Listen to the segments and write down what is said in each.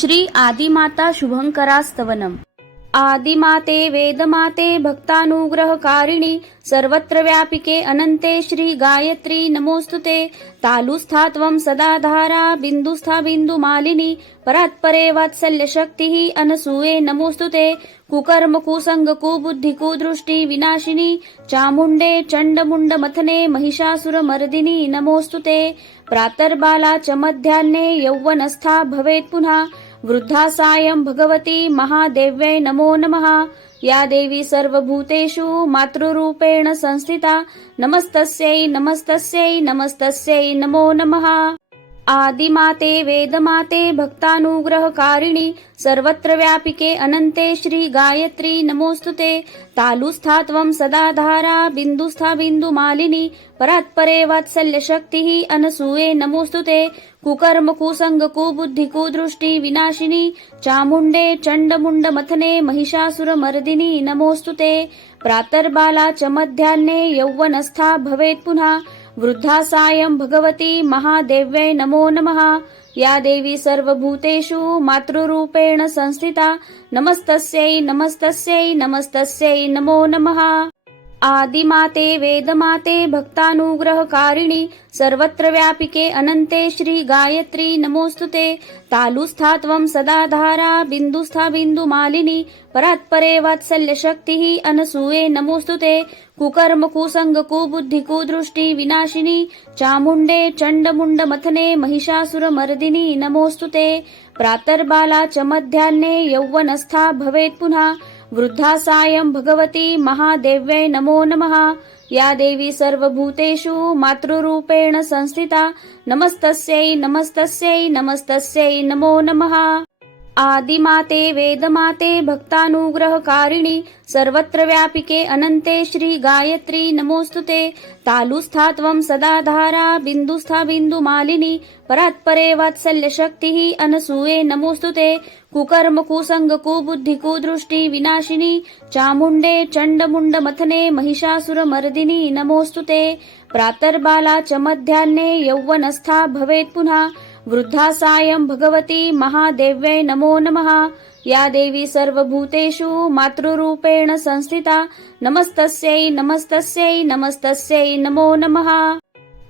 श्री आदिमाता शुभंकरास्तवनम. आदिमाते वेदमाते भक्तानुग्रहकारिणी सर्वत्र व्यापिके अनंते श्री गायत्री नमोस्तुते. तालुस्था त्वं सदा धारा बिंदुस्था बिंदुमालिनी परात्परे वात्सल्य शक्तिः अनसूये नमोस्तुते. कुकर्म कुसंग कुबुद्धि कुदृष्टि विनाशिनी चामुंडे चंडमुंड मथने महिषासुरमर्दिनी नमोस्तुते. प्रातर्बाला च मध्याह्ने यौवनस्था भवेत् पुनः वृद्धा सायं भगवती महादेव्यै नमो नमः. या देवी सर्वभूतेषु मातृरूपेण संस्थिता नमस्तस्यै नमस्तस्यै नमस्तस्यै नमो नमः. आदिमाते वेदमाते भक्तानुग्रहकारिणी सर्वत्र व्यापिके अनंते श्री गायत्री नमोस्तुते. तालुस्था त्वं सदा धारा बिंदुस्था बिंदुमालिनी परात्परे वात्सल्य शक्तिः अनसूये नमोस्तुते. कुकर्म कुसंग कुबुद्धि कुदृष्टि विनाशिनी चामुंडे चंडमुंड मथने महिषासुरमर्दिनी नमोस्तुते. प्रातर्बाला च मध्याह्ने यौवनस्था भवेत् पुनः वृद्धा सायं भगवती महादेव्यै नमो नमः. या देवी सर्वभूतेषु मातृरूपेण संस्थिता नमस्तस्यै नमस्तस्यै नमस्तस्यै नमो नमः. आदिमाते वेदमाते भक्तानुग्रहकारिणी सर्वत्र व्यापिके अनंते श्री गायत्री नमोस्तुते. तालुस्था त्वं सदा धारा बिंदुस्था बिंदुमालिनी परात्परे वात्सल्य शक्तिः अनसूये नमोस्तुते. कुकर्म कुसंग कुबुद्धि कुदृष्टि विनाशिनी चामुंडे चंडमुंड मथने महिषासुरमर्दिनी नमोस्तुते. प्रातर्बाला च मध्याह्ने यौवनस्था भवेत् पुनः वृद्धा सायं भगवती महादेव्यै नमो नमः. या देवी सर्वभूतेषु मातृरूपेण संस्थिता नमस्तस्यै नमस्तस्यै नमस्तस्यै नमो नमः. आदिमाते वेदमाते भक्तानुग्रहकारिणी सर्वत्र व्यापिके अनंते श्री गायत्री नमोस्तुते. तालुस्था त्वं सदा धारा बिंदुस्था बिंदुमालिनी परात्परे वात्सल्य शक्तिः अनसूये नमोस्तुते. कुकर्म कुसंग कुबुद्धि कुदृष्टि विनाशिनी चामुंडे चंडमुंड मथने महिषासुरमर्दिनी नमोस्तुते. प्रातर्बाला च मध्याह्ने यौवनस्था भवेत् पुनः वृद्धा सायं भगवती महादेव्यै नमो नमः. या देवी सर्वभूतेषु मातृरूपेण संस्थिता नमस्तस्यै नमस्तस्यै नमस्तस्यै नमो नमः.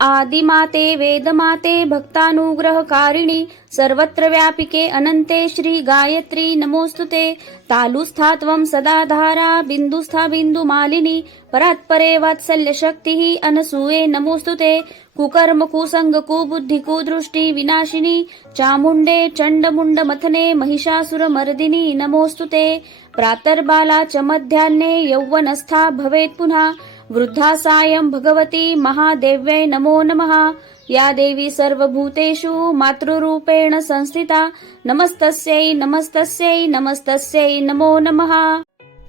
आदिमाते वेदमाते भक्तानुग्रहकारिणी सर्वत्र व्यापिके अनंते श्री गायत्री नमोस्तुते. तालुस्था त्वं सदा धारा बिंदुस्था बिंदुमालिनी परात्परे वात्सल्य शक्तिः अनसूये नमोस्तुते. कुकर्म कुसंग कुबुद्धि कुदृष्टि विनाशिनी चामुंडे चंडमुंड मथने महिषासुरमर्दिनी नमोस्तुते. प्रातर्बाला च मध्याह्ने यौवनस्था भवेत् पुनः वृद्धा सायं भगवती महादेव्यै नमो नमः. या देवी सर्वभूतेषु मातृरूपेण संस्थिता नमस्तस्यै नमस्तस्यै नमस्तस्यै नमो नमः.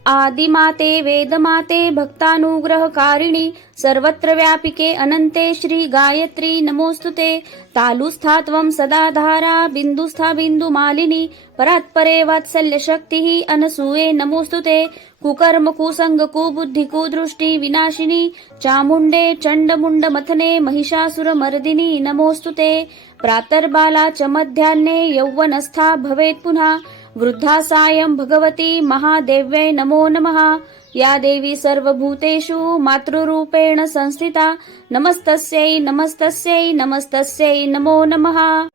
आदिमाते वेदमाते भक्तानुग्रहकारिणी सर्वत्र व्यापिके अनंते श्री गायत्री नमोस्तुते. तालुस्था त्वं सदा धारा बिंदुस्था बिंदुमालिनी परात्परे वात्सल्य शक्तिः अनसूये नमोस्तुते. कुकर्म कुसंग कुबुद्धि कुदृष्टि विनाशिनी चामुंडे चंडमुंड मथने महिषासुरमर्दिनी नमोस्तुते. प्रातर्बाला च मध्याह्ने यौवनस्था भवेत् पुनः वृद्धा सायं भगवती महादेव्यै नमो नमः. या देवी सर्वभूतेषु मातृरूपेण संस्थिता नमस्तस्यै नमस्तस्यै नमस्तस्यै नमो नमः.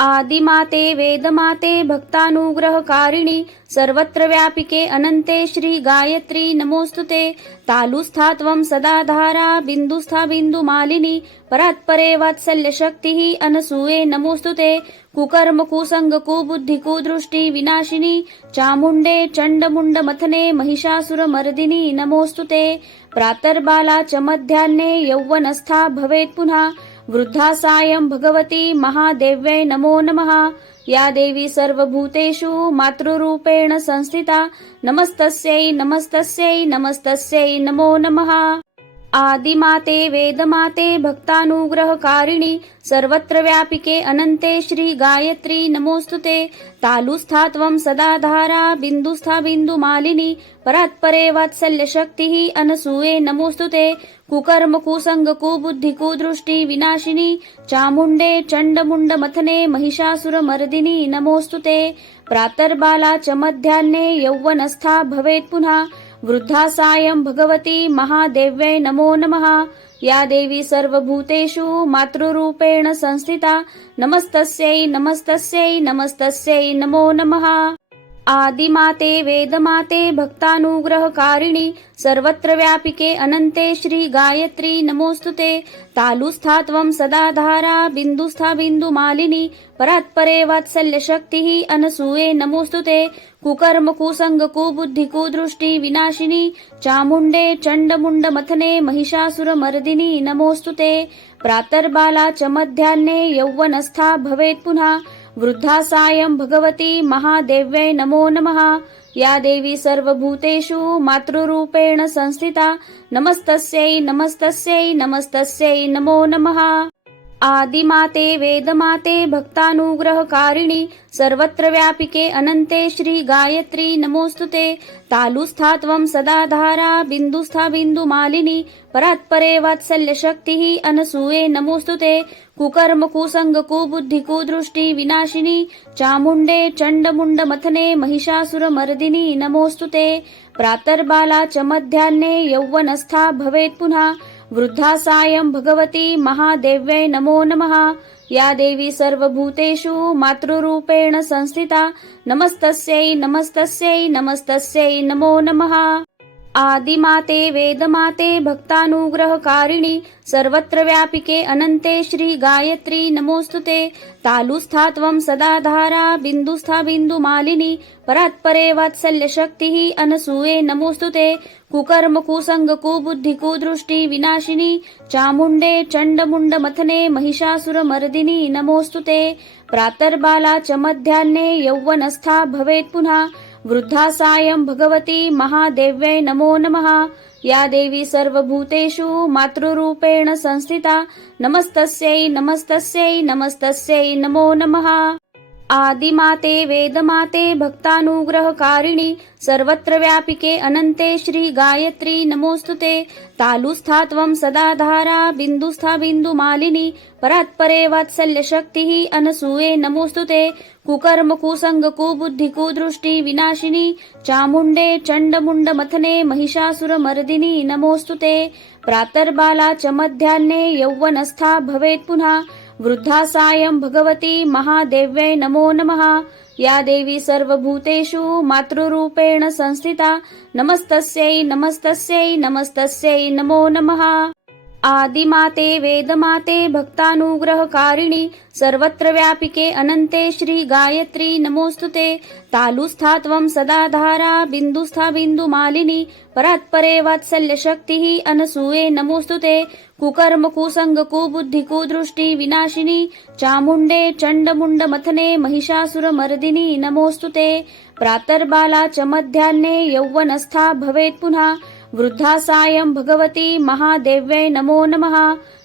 आदिमाते वेदमाते भक्तानुग्रहकारिणी सर्वत्र व्यापिके अनंते श्री गायत्री नमोस्तुते. तालुस्था त्वं सदा धारा बिंदुस्था बिंदुमालिनी परात्परे वात्सल्य शक्तिः अनसूये नमोस्तुते. कुकर्म कुसंग कुबुद्धि कुदृष्टि विनाशिनी चामुंडे चंडमुंड मथने महिषासुरमर्दिनी नमोस्तुते. प्रातर्बाला च मध्याह्ने यौवनस्था भवेत् पुनः वृद्धा सायं भगवती महादेव्यै नमो नमः. या देवी सर्वभूतेषु मातृरूपेण संस्थिता नमस्तस्यै नमस्तस्यै नमस्तस्यै नमो नमः. आदिमाते वेदमाते भक्तानुग्रहकारिणि सर्वत्र व्यापिके अनन्ते श्री गायत्री नमोस्तुते तालुस्था त्वं सदा धारा बिन्दुस्था बिन्दुमालिनी परात्परे वात्सल्यशक्तिः अनसूये नमोस्तुते कुकर्म कुसंग कुबुद्धि कुदृष्टि विनाशिनी चामुण्डे चण्डमुण्डमथने महिषासुरमर्दिनी नमोस्तुते प्रातर्बाला च मध्याह्ने यौवनस्था भवेत् पुनः वृद्धा सायं भगवती महादेव्यै नमो नमः। या देवी सर्वभूतेषु मातृरूपेण संस्थिता नमस्तस्यै नमस्तस्यै नमस्तस्यै नमो नमः। आदिमाते वेदमाते भक्तानुग्रहकारिणि सर्वत्र व्यापिके अनन्ते श्री गायत्री नमोस्तुते तालुस्था त्वं सदा धारा बिन्दुस्था बिन्दुमालिनी परात्परे वात्सल्यशक्तिः अनसूये नमोस्तुते कुकर्म कुसंग कुबुद्धि कुदृष्टि विनाशिनी चामुण्डे चण्डमुण्डमथने महिषासुरमर्दिनी नमोस्तुते प्रातर्बाला च मध्याह्ने यौवनस्था भवेत् पुनः वृद्धा सायं भगवती महादेव्यै नमो नमः। या देवी सर्वभूतेषु मातृरूपेण संस्थिता नमस्तस्यै नमस्तस्यै नमस्तस्यै नमो नमः। आदिमाते वेदमाते भक्तानुग्रहकारिणि सर्वत्र व्यापिके अनन्ते श्री गायत्री नमोस्तुते तालुस्था त्वं सदा धारा बिन्दुस्था बिन्दुमालिनी परात्परे वात्सल्यशक्तिः अनसूये नमोस्तुते कुकर्म कुसंग कुबुद्धि कुदृष्टि विनाशिनी चामुण्डे चण्डमुण्डमथने महिषासुरमर्दिनी नमोस्तुते प्रातर्बाला च मध्याह्ने यौवनस्था भवेत् पुनः वृद्धा सायं भगवती महादेव्यै नमो नमः। या देवी सर्वभूतेषु मातृरूपेण संस्थिता नमस्तस्यै नमस्तस्यै नमस्तस्यै नमो नमः। आदिमाते वेदमाते भक्तानुग्रहकारिणि सर्वत्र व्यापिके अनन्ते श्री गायत्री नमोस्तुते तालुस्था त्वं सदा धारा बिन्दुस्था बिन्दुमालिनी परात्परे वात्सल्यशक्तिः अनसूये नमोस्तुते कुकर्म कुसंग कुबुद्धि कुदृष्टि विनाशिनी चामुण्डे चण्डमुण्डमथने महिषासुरमर्दिनी नमोस्तुते प्रातर्बाला च मध्याह्ने यौवनस्था भवेत् पुनः वृद्धा सायं भगवती महादेव्यै नमो नमः। या देवी सर्वभूतेषु मातृरूपेण संस्थिता नमस्तस्यै नमस्तस्यै नमस्तस्यै नमो नमः। आदिमाते वेदमाते भक्तानुग्रहकारिणि सर्वत्र व्यापिके अनन्ते श्री गायत्री नमोस्तुते तालुस्था त्वं सदा धारा बिन्दुस्था बिन्दुमालिनी परात्परे वात्सल्यशक्तिः अनसूये नमोस्तुते कुकर्म कुसंग कुबुद्धि कुदृष्टि विनाशिनी चामुण्डे चण्डमुण्डमथने महिषासुरमर्दिनी नमोस्तुते प्रातर्बाला च मध्याह्ने यौवनस्था भवेत् पुनः वृद्धा सायं भगवती महादेव्यै नमो नमः। या देवी सर्वभूतेषु मातृरूपेण संस्थिता नमस्तस्यै नमस्तस्यै नमस्तस्यै नमो नमः। आदिमाते वेदमाते भक्तानुग्रहकारिणि सर्वत्र व्यापिके अनन्ते श्री गायत्री नमोस्तुते तालुस्था त्वं सदा धारा बिन्दुस्था बिन्दुमालिनी परात्परे वात्सल्यशक्तिः अनसूये नमोस्तुते कुकर्म कुसंग कुबुद्धि कुदृष्टि विनाशिनी चामुण्डे चण्डमुण्डमथने महिषासुरमर्दिनी नमोस्तुते प्रातर्बाला च मध्याह्ने यौवनस्था भवेत् पुनः वृद्धा सायं भगवती महादेव्यै नमो नमः।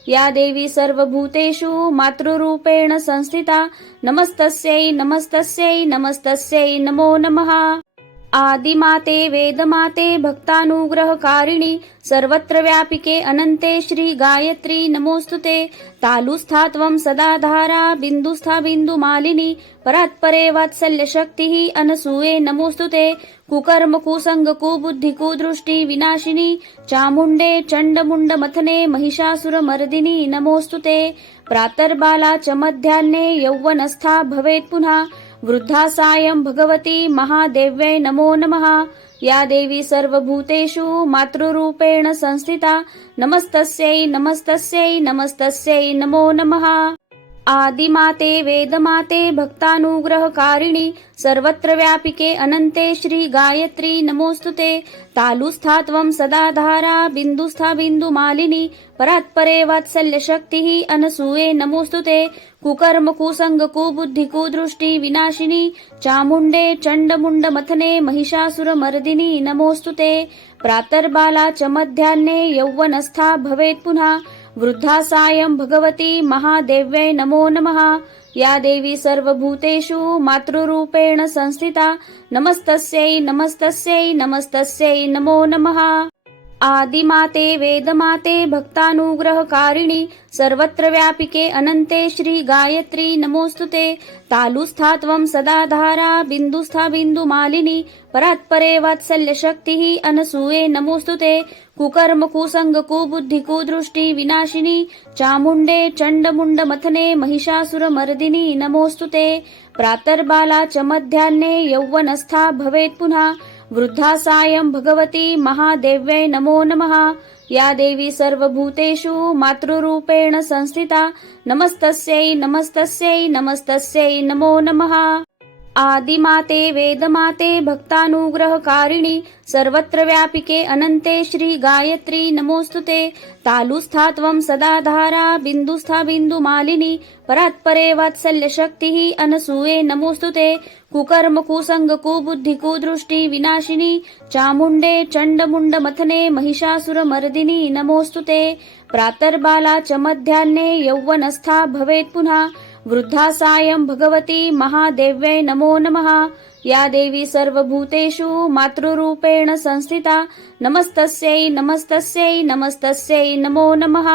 या देवी सर्वभूतेषु मातृरूपेण संस्थिता नमस्तस्यै नमस्तस्यै नमस्तस्यै नमो नमः। आदिमाते वेदमाते भक्तानुग्रहकारिणि सर्वत्र व्यापिके अनन्ते श्री गायत्री नमोस्तुते तालुस्था त्वं सदा धारा बिन्दुस्था बिन्दुमालिनी परात्परे वात्सल्यशक्तिः अनसूये नमोस्तुते कुकर्म कुसंग कुबुद्धि कुदृष्टि विनाशिनी चामुण्डे चण्डमुण्डमथने महिषासुरमर्दिनी नमोस्तुते प्रातर्बाला च मध्याह्ने यौवनस्था भवेत् पुनः वृद्धा सायं भगवती महादेव्यै नमो नमः। या देवी सर्वभूतेषु मातृरूपेण संस्थिता नमस्तस्यै नमस्तस्यै नमस्तस्यै नमो नमः। आदिमाते वेदमाते भक्तानुग्रहकारिणि सर्वत्र व्यापिके अनन्ते श्री गायत्री नमोस्तुते तालुस्था त्वं सदा धारा बिन्दुस्था बिन्दुमालिनी परात्परे वात्सल्यशक्तिः अनसूये नमोस्तुते कुकर्म कुसंग कुबुद्धि कुदृष्टि विनाशिनी चामुण्डे चण्डमुण्डमथने महिषासुरमर्दिनी नमोस्तुते प्रातर्बाला च मध्याह्ने यौवनस्था भवेत् पुनः वृद्धा सायं भगवती महादेव्यै नमो नमः। या देवी सर्वभूतेषु मातृरूपेण संस्थिता नमस्तस्यै नमस्तस्यै नमस्तस्यै नमो नमः। आदिमाते वेदमाते भक्तानुग्रहकारिणि सर्वत्र व्यापिके अनन्ते श्री गायत्री नमोस्तुते। तालुस्था त्वं सदा धारा बिन्दुस्था बिन्दुमालिनी परात्परे वात्सल्यशक्तिः अनसूये नमोस्तुते। कुकर्म कुसंग कुबुद्धि कुदृष्टि विनाशिनी चामुण्डे चण्डमुण्डमथने महिषासुरमर्दिनी नमोस्तुते। प्रातर्बाला च मध्याह्ने यौवनस्था भवेत् पुनः वृद्धा सायं भगवती महादेव्यै नमो नमः। या देवी सर्वभूतेषु मातृरूपेण संस्थिता नमस्तस्यै नमस्तस्यै नमस्तस्यै नमो नमः। आदिमाते वेदमाते भक्तानुग्रहकारिणि सर्वत्र व्यापिके अनन्ते श्री गायत्री नमोस्तुते। तालुस्था त्वं सदा धारा बिन्दुस्था बिन्दुमालिनी परात्परे वात्सल्यशक्तिः अनसूये नमोस्तुते। कुकर्म कुसंग कुबुद्धि कुदृष्टि विनाशिनी चामुण्डे चण्डमुण्डमथने महिषासुरमर्दिनी नमोस्तुते। प्रातर्बाला च मध्याह्ने यौवनस्था भवेत् पुनः वृद्धा सायं भगवती महादेव्यै नमो नमः। या देवी सर्वभूतेषु मातृरूपेण संस्थिता नमस्तस्यै नमस्तस्यै नमस्तस्यै नमो नमः।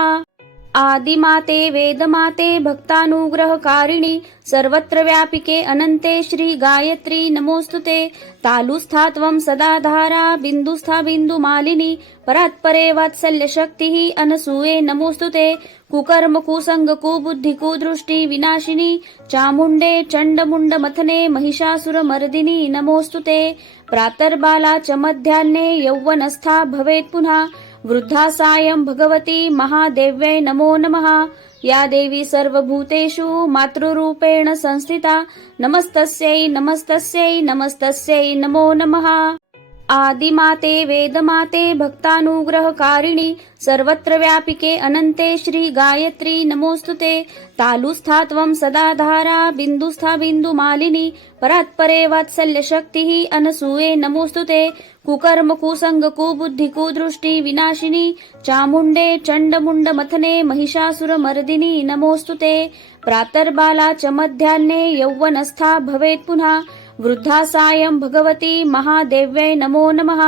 आदिमाते वेदमाते भक्तानुग्रहकारिणि सर्वत्र व्यापिके अनन्ते श्री गायत्री नमोस्तुते। तालुस्था त्वं सदा धारा बिन्दुस्था बिन्दुमालिनी परात्परे वात्सल्यशक्तिः अनसूये नमोस्तुते। कुकर्म कुसंग कुबुद्धि कुदृष्टि विनाशिनी चामुण्डे चण्डमुण्डमथने महिषासुरमर्दिनी नमोस्तुते। प्रातर्बाला च मध्याह्ने यौवनस्था भवेत् पुनः वृद्धा सायं भगवती महादेव्यै नमो नमः। या देवी सर्वभूतेषु मातृरूपेण संस्थिता नमस्तस्यै नमस्तस्यै नमस्तस्यै नमो नमः। आदिमाते वेदमाते भक्तानुग्रहकारिणि सर्वत्र व्यापिके अनन्ते श्री गायत्री नमोस्तुते। तालुस्था त्वं सदा धारा बिन्दुस्था बिन्दुमालिनी परात्परे वात्सल्यशक्तिः अनसूये नमोस्तुते। कुकर्म कुसंग कुबुद्धि कुदृष्टि विनाशिनी चामुण्डे चण्डमुण्डमथने महिषासुरमर्दिनी नमोस्तुते। प्रातर्बाला च मध्याह्ने यौवनस्था भवेत् पुनः वृद्धा सायं भगवती महादेव्यै नमो नमः।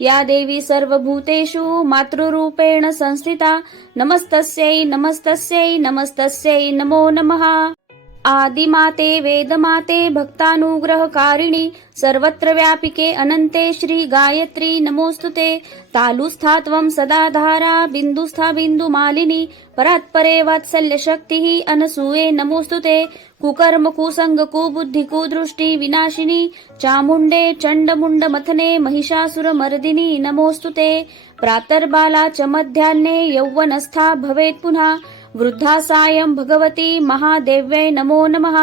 या देवी सर्वभूतेषु मातृरूपेण संस्थिता नमस्तस्यै नमस्तस्यै नमस्तस्यै नमो नमः। आदिमाते वेदमाते भक्तानुग्रहकारिणि सर्वत्र व्यापिके अनन्ते श्री गायत्री नमोस्तुते। तालुस्था त्वं सदा धारा बिन्दुस्था बिन्दुमालिनी परात्परे वात्सल्यशक्तिः अनसूये नमोस्तुते। कुकर्म कुसंग कुबुद्धि कुदृष्टि विनाशिनी चामुण्डे चण्डमुण्डमथने महिषासुरमर्दिनी नमोस्तुते। प्रातर्बाला च मध्याह्ने यौवनस्था भवेत् पुनः वृद्धा सायं भगवती महादेव्यै नमो नमः।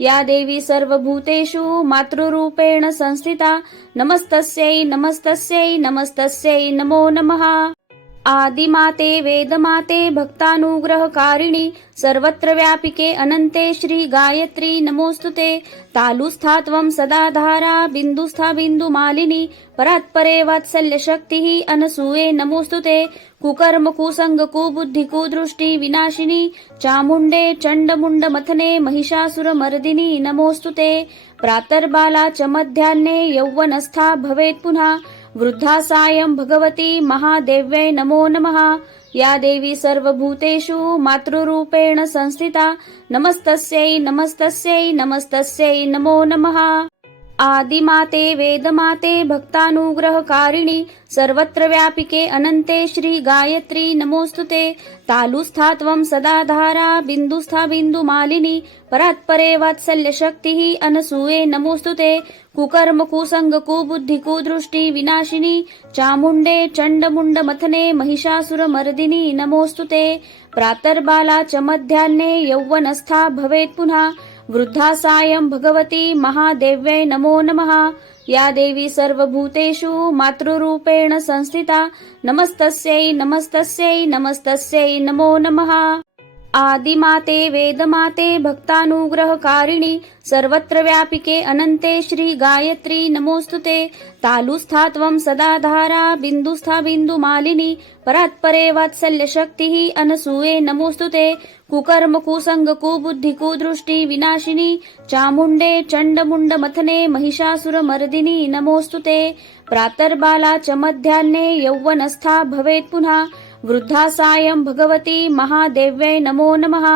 या देवी सर्वभूतेषु मातृरूपेण संस्थिता नमस्तस्यै नमस्तस्यै नमस्तस्यै नमो नमः। आदिमाते वेदमाते भक्तानुग्रहकारिणि सर्वत्र व्यापिके अनन्ते श्री गायत्री नमोस्तुते। तालुस्था त्वं सदा धारा बिन्दुस्था बिन्दुमालिनी परात्परे वात्सल्यशक्तिः अनसूये नमोस्तुते। कुकर्म कुसंग कुबुद्धि कुदृष्टि विनाशिनी चामुण्डे चण्डमुण्डमथने महिषासुरमर्दिनी नमोस्तुते। प्रातर्बाला च मध्याह्ने यौवनस्था भवेत् पुनः वृद्धा सायं भगवती महादेव्यै नमो नमः। या देवी सर्वभूतेषु मातृरूपेण संस्थिता नमस्तस्यै नमस्तस्यै नमस्तस्यै नमो नमः। आदिमाते वेदमाते भक्तानुग्रहकारिणि सर्वत्र व्यापिके अनन्ते श्री गायत्री नमोस्तुते। तालुस्था त्वं सदा धारा बिन्दुस्था बिन्दुमालिनी परात्परे वात्सल्यशक्तिः अनसूये नमोस्तुते। कुकर्म कुसंग कुबुद्धि कुदृष्टि विनाशिनी चामुण्डे चण्डमुण्डमथने महिषासुरमर्दिनी नमोस्तुते। प्रातर्बाला च मध्याह्ने यौवनस्था भवेत् पुनः वृद्धा सायं भगवती महादेव्यै नमो नमः। या देवी सर्वभूतेषु मातृरूपेण संस्थिता नमस्तस्यै नमस्तस्यै नमस्तस्यै नमो नमः। आदिमाते वेदमाते भक्तानुग्रहकारिणि सर्वत्र व्यापिके अनन्ते श्री गायत्री नमोस्तुते तालुस्था त्वं सदा धारा बिन्दुस्था बिन्दुमालिनी परात्परे वात्सल्यशक्तिः अनसूये नमोस्तुते कुकर्म कुसंग कुबुद्धि कुदृष्टि विनाशिनी चामुण्डे चण्डमुण्डमथने महिषासुरमर्दिनी नमोस्तुते प्रातर्बाला च मध्याह्ने यौवनस्था भवेत् पुनः वृद्धा सायं भगवती महादेव्यै नमो नमः।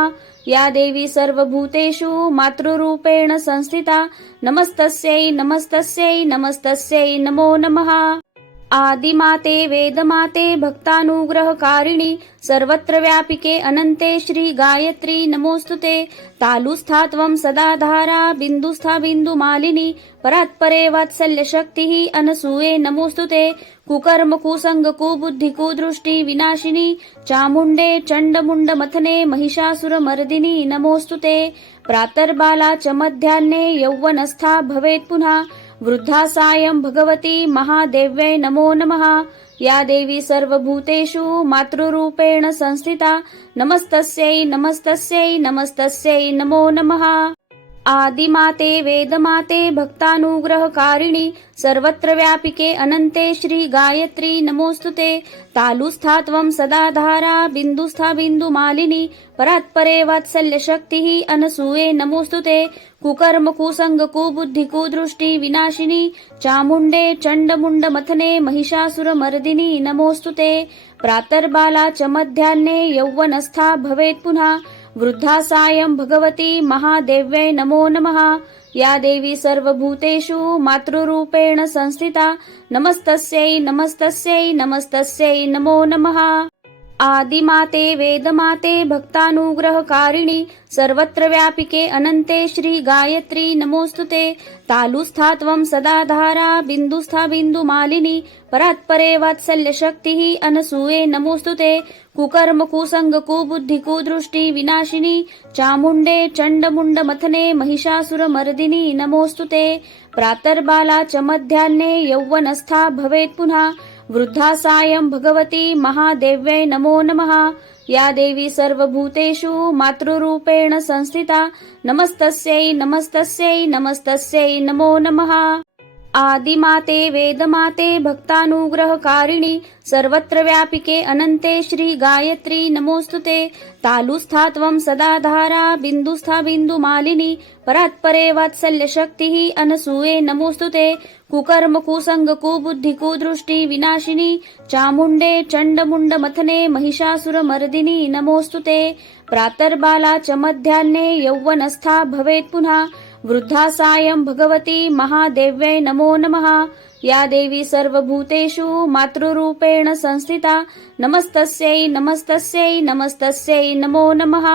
या देवी सर्वभूतेषु मातृरूपेण संस्थिता नमस्तस्यै नमस्तस्यै नमस्तस्यै नमो नमः। आदिमाते वेदमाते भक्तानुग्रहकारिणि सर्वत्र व्यापिके अनन्ते श्री गायत्री नमोस्तुते तालुस्था त्वं सदा धारा बिन्दुस्था बिन्दुमालिनी परात्परे वात्सल्यशक्तिः अनसूये नमोस्तुते कुकर्म कुसंग कुबुद्धि कुदृष्टि विनाशिनी चामुण्डे चण्डमुण्डमथने महिषासुरमर्दिनी नमोस्तुते प्रातर्बाला च मध्याह्ने यौवनस्था भवेत् पुनः वृद्धा सायं भगवती महादेव्यै नमो नमः। या देवी सर्वभूतेषु मातृरूपेण संस्थिता नमस्तस्यै नमस्तस्यै नमस्तस्यै नमो नमः। आदिमाते वेदमाते भक्तानुग्रहकारिणि सर्वत्र व्यापिके अनन्ते श्री गायत्री नमोस्तुते तालुस्था त्वं सदा धारा बिन्दुस्था बिन्दुमालिनी परात्परे वात्सल्यशक्तिः अनसूये नमोस्तुते कुकर्म कुसंग कुबुद्धि कुदृष्टि विनाशिनी चामुण्डे चण्डमुण्डमथने महिषासुरमर्दिनी नमोस्तुते प्रातर्बाला च मध्याह्ने यौवनस्था भवेत् पुनः वृद्धा सायं भगवती महादेव्यै नमो नमः। या देवी सर्वभूतेषु मातृरूपेण संस्थिता नमस्तस्यै नमस्तस्यै नमस्तस्यै नमो नमः। आदिमाते वेदमाते भक्तानुग्रहकारिणि सर्वत्र व्यापिके अनन्ते श्री गायत्री नमोस्तुते तालुस्था त्वं सदा धारा बिन्दुस्था बिन्दुमालिनी परात्परे वात्सल्यशक्तिः अनसूये नमोस्तुते कुकर्म कुसंग कुबुद्धि कुदृष्टि विनाशिनी चामुण्डे चण्डमुण्डमथने महिषासुरमर्दिनी नमोस्तुते प्रातर्बाला च मध्याह्ने यौवनस्था भवेत् पुनः वृद्धा सायं भगवती महादेव्यै नमो नमः। या देवी सर्वभूतेषु मातृरूपेण संस्थिता नमस्तस्यै नमस्तस्यै नमस्तस्यै नमो नमः। आदिमाते वेदमाते भक्तानुग्रहकारिणि सर्वत्र व्यापिके अनन्ते श्री गायत्री नमोस्तुते तालुस्था त्वं सदा धारा बिन्दुस्था बिन्दुमालिनी परात्परे वात्सल्यशक्तिः अनसूये नमोस्तुते कुकर्म कुसंग कुबुद्धि कुदृष्टि विनाशिनी चामुण्डे चण्डमुण्डमथने महिषासुरमर्दिनी नमोस्तुते प्रातर्बाला च मध्याह्ने यौवनस्था भवेत् पुनः वृद्धा सायं भगवती महादेव्यै नमो नमः। या देवी सर्वभूतेषु मातृरूपेण संस्थिता नमस्तस्यै नमस्तस्यै नमस्तस्यै नमो नमः।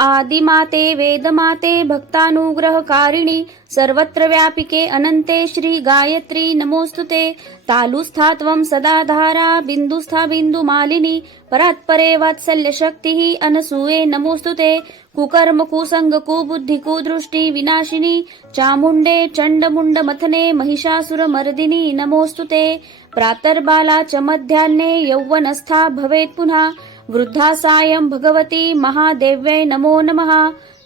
आदिमाते वेदमाते भक्तानुग्रहकारिणि सर्वत्र व्यापिके अनन्ते श्री गायत्री नमोस्तुते तालुस्था त्वं सदा धारा बिन्दुस्था बिन्दुमालिनी परात्परे वात्सल्यशक्तिः अनसूये नमोस्तुते कुकर्म कुसंग कुबुद्धि कुदृष्टि विनाशिनी चामुण्डे चण्डमुण्डमथने महिषासुरमर्दिनी नमोस्तुते प्रातर्बाला च मध्याह्ने यौवनस्था भवेत् पुनः वृद्धा सायं भगवती महादेव्यै नमो नमः।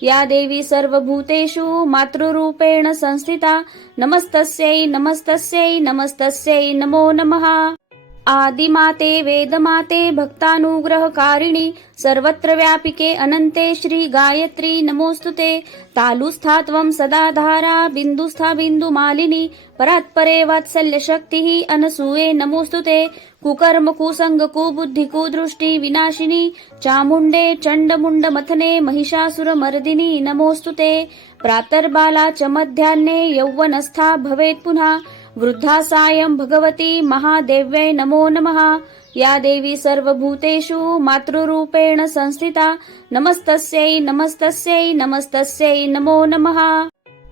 या देवी सर्वभूतेषु मातृरूपेण संस्थिता नमस्तस्यै नमस्तस्यै नमस्तस्यै नमो नमः। आदिमाते वेदमाते भक्तानुग्रहकारिणि सर्वत्र व्यापिके अनन्ते श्री गायत्री नमोस्तुते तालुस्था त्वं सदा धारा बिन्दुस्था बिन्दुमालिनी परात्परे वात्सल्यशक्तिः अनसूये नमोस्तुते कुकर्म कुसंग कुबुद्धि कुदृष्टि विनाशिनी चामुण्डे चण्डमुण्डमथने महिषासुरमर्दिनी नमोस्तुते प्रातर्बाला च मध्याह्ने यौवनस्था भवेत् पुनः वृद्धा सायं भगवती महादेव्यै नमो नमः। या देवी सर्वभूतेषु मातृरूपेण संस्थिता नमस्तस्यै नमस्तस्यै नमस्तस्यै नमो नमः।